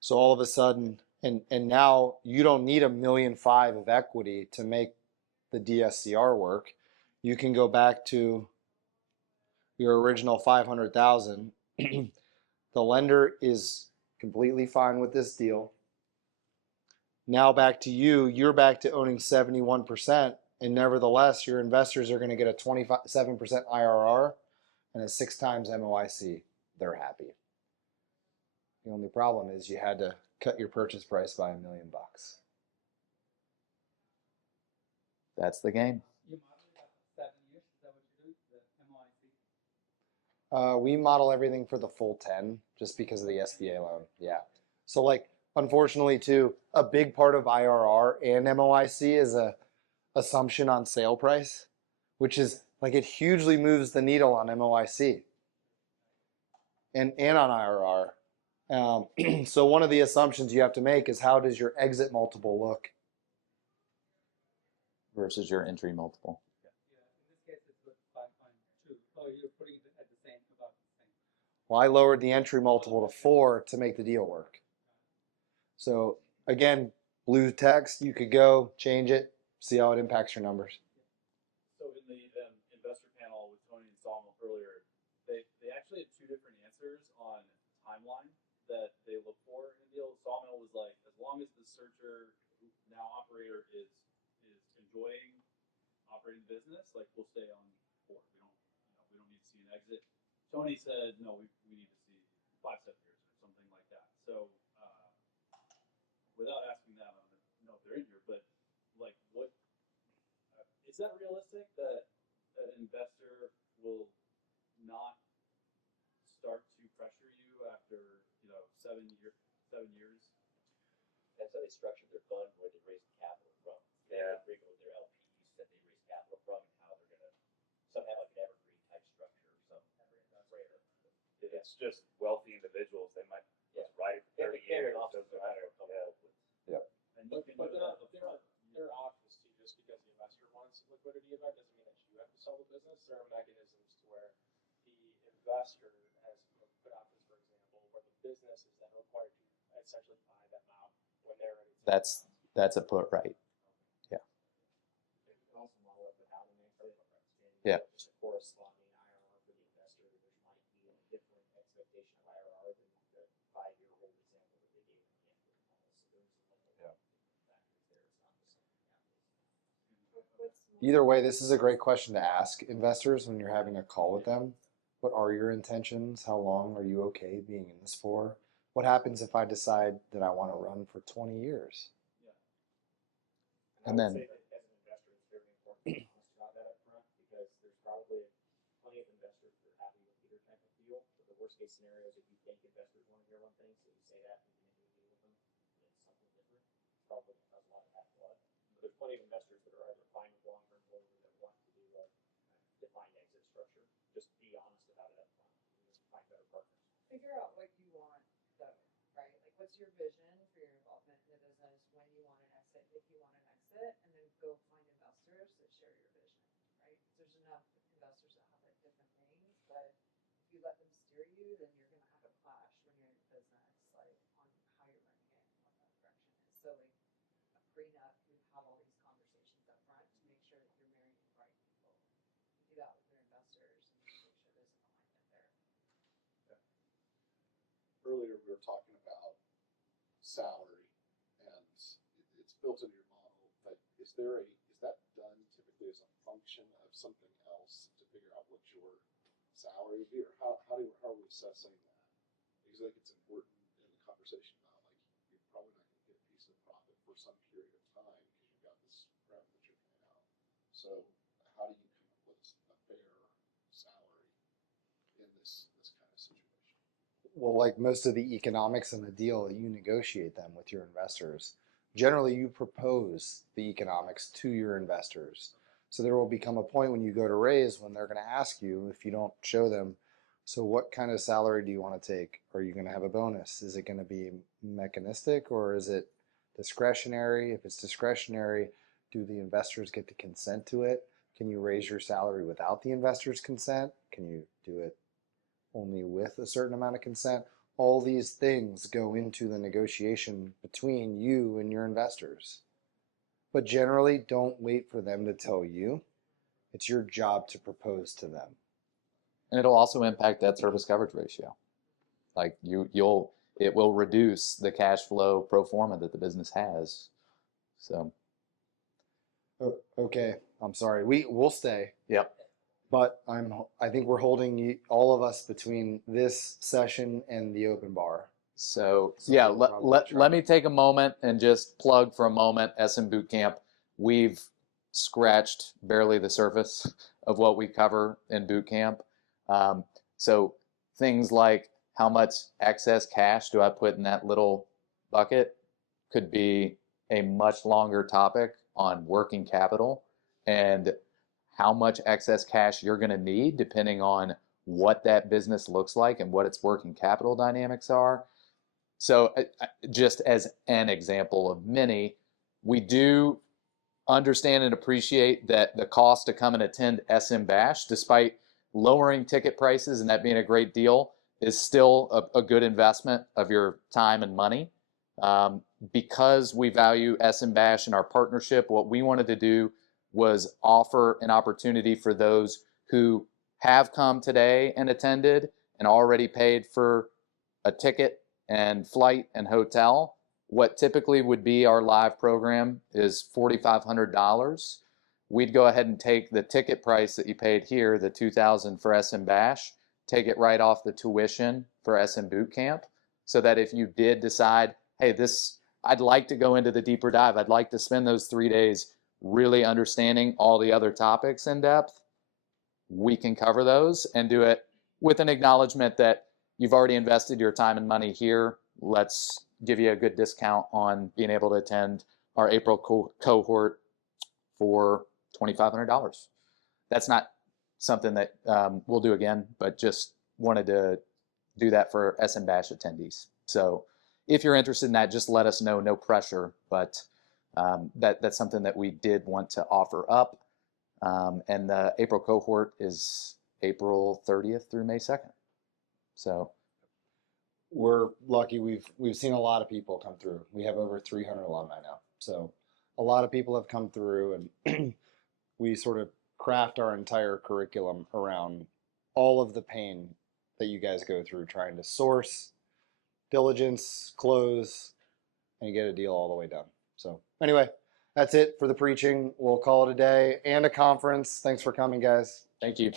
so all of a sudden, and now you don't need $1.5 million of equity to make the DSCR work. You can go back to your original 500,000. The lender is completely fine with this deal. Now back to you, you're back to owning 71%, and nevertheless, your investors are going to get a 27% IRR and a 6 times MOIC. They're happy. The only problem is you had to cut your purchase price by $1 million. That's the game. You model it at 7 years, is that what you do, the MOIC? We model everything for the full 10 just because of the SBA loan. Yeah. So like, unfortunately too, a big part of IRR and MOIC is a assumption on sale price, which is like it hugely moves the needle on MOIC and on IRR. So one of the assumptions you have to make is how does your exit multiple look? Versus your entry multiple. Yeah, in this case, it's with 5.2. Oh, you're putting it at the same, about the same. Well, I lowered the entry multiple to 4 to make the deal work. So again, blue text, you could go change it, see how it impacts your numbers. So in the investor panel with Tony and Sawmill earlier, they actually had 2 different answers on timeline that they look for in the deal. Sawmill was like, as long as the searcher, now operator, is enjoying operating the business, like we'll stay on board. We don't need to see an exit. Tony said, no, we need to see 5, 7 years or something like that. So without asking that, I don't know if they're in here, but like, what is that realistic that an investor will not start to pressure you after 7 years? That's how they structured their fund, where they raised the capital from. They agreement with their LPs that they raised capital from, and how they're going to somehow like an evergreen type structure or something. That's rare. It's just wealthy individuals. They might just ride it for 30 years. Doesn't matter. And But they're options too. Just because the investor wants a liquidity event doesn't mean that you have to sell the business. There are mechanisms to where the investor has put options, for example, where the business is then required to essentially buy them out when they're ready to. That's a put right. They can also model it with how to make it. Yeah. Just a corresponding IRR for the investor. There might be a different expectation of IRR than the 5-year hold example that they gave in the end of the model. So there's a lot of factors there. It's not just something Either way, this is a great question to ask investors when you're having a call with them. What are your intentions? How long are you okay being in this for? What happens if I decide that I want to run for 20 years? And then- I would say that as an investor, it's very important to be honest about that up front, because there's probably plenty of investors that are happy with either type of deal. But the worst case scenario is if you think investors want to hear one thing, so you say that and you make a deal with them, and it's something different. It's probably going to cause a lot of bad blood. But there's plenty of investors that are either fine with long-term holders that want to do a defined exit structure. Just be honest about it up front. You just find better partners. Figure out what you want though, right? Like what's your vision for your involvement in the business, when you want an exit, if you want an exit, and then go find investors that there's enough investors that have like different things, but if you let them steer you, then you're gonna have a clash when you're in business, like on how you're running it and what that direction is. So like a prenup, you have all these conversations up front to make sure that you're marrying the right people. You do that with your investors and you make sure there's an alignment there. Earlier we were talking about salary, and it's built into your model, but is that done typically as a function of something else to figure out what your salary would be, or how are we assessing that? Because I think it's important in the conversation about, like, you're probably not going to get a piece of profit for some period of time because you've got this rent that you're paying out. So how do you come up with a fair salary in this kind of situation? Well, like most of the economics in the deal, you negotiate them with your investors. Generally, you propose the economics to your investors. So there will become a point when you go to raise when they're going to ask you, if you don't show them, so what kind of salary do you want to take? Are you going to have a bonus? Is it going to be mechanistic or is it discretionary? If it's discretionary, do the investors get to consent to it? Can you raise your salary without the investors' consent? Can you do it only with a certain amount of consent? All these things go into the negotiation between you and your investors. But generally, don't wait for them to tell you. It's your job to propose to them. And it'll also impact debt service coverage ratio. Like it will reduce the cash flow pro forma that the business has. So. Okay, I'm sorry. We'll stay. Yep. But I think we're holding all of us between this session and the open bar. So So yeah, we'll probably let me take a moment and just plug for a moment SM Bootcamp. We've scratched barely the surface of what we cover in Bootcamp. So things like how much excess cash do I put in that little bucket could be a much longer topic on working capital and how much excess cash you're going to need depending on what that business looks like and what its working capital dynamics are. So just as an example of many, we do understand and appreciate that the cost to come and attend SMBash, despite lowering ticket prices and that being a great deal, is still a good investment of your time and money. Because we value SMBash and our partnership, what we wanted to do was offer an opportunity for those who have come today and attended and already paid for a ticket and flight and hotel. What typically would be our live program is $4,500. We'd go ahead and take the ticket price that you paid here, the $2,000 for SMBash, take it right off the tuition for SM Bootcamp, so that if you did decide, hey, I'd like to go into the deeper dive, I'd like to spend those 3 days really understanding all the other topics in depth, we can cover those and do it with an acknowledgement that you've already invested your time and money here. Let's give you a good discount on being able to attend our April cohort for $2,500. That's not something that we'll do again, but just wanted to do that for SMBash attendees. So if you're interested in that, just let us know, no pressure, but that's something that we did want to offer up. And the April cohort is April 30th through May 2nd. So We're lucky. We've seen a lot of people come through. We have over 300 alumni now. So a lot of people have come through, and we sort of craft our entire curriculum around all of the pain that you guys go through trying to source, diligence, close, and get a deal all the way done. So anyway, that's it for the preaching. We'll call it a day and a conference. Thanks for coming, guys. thank you.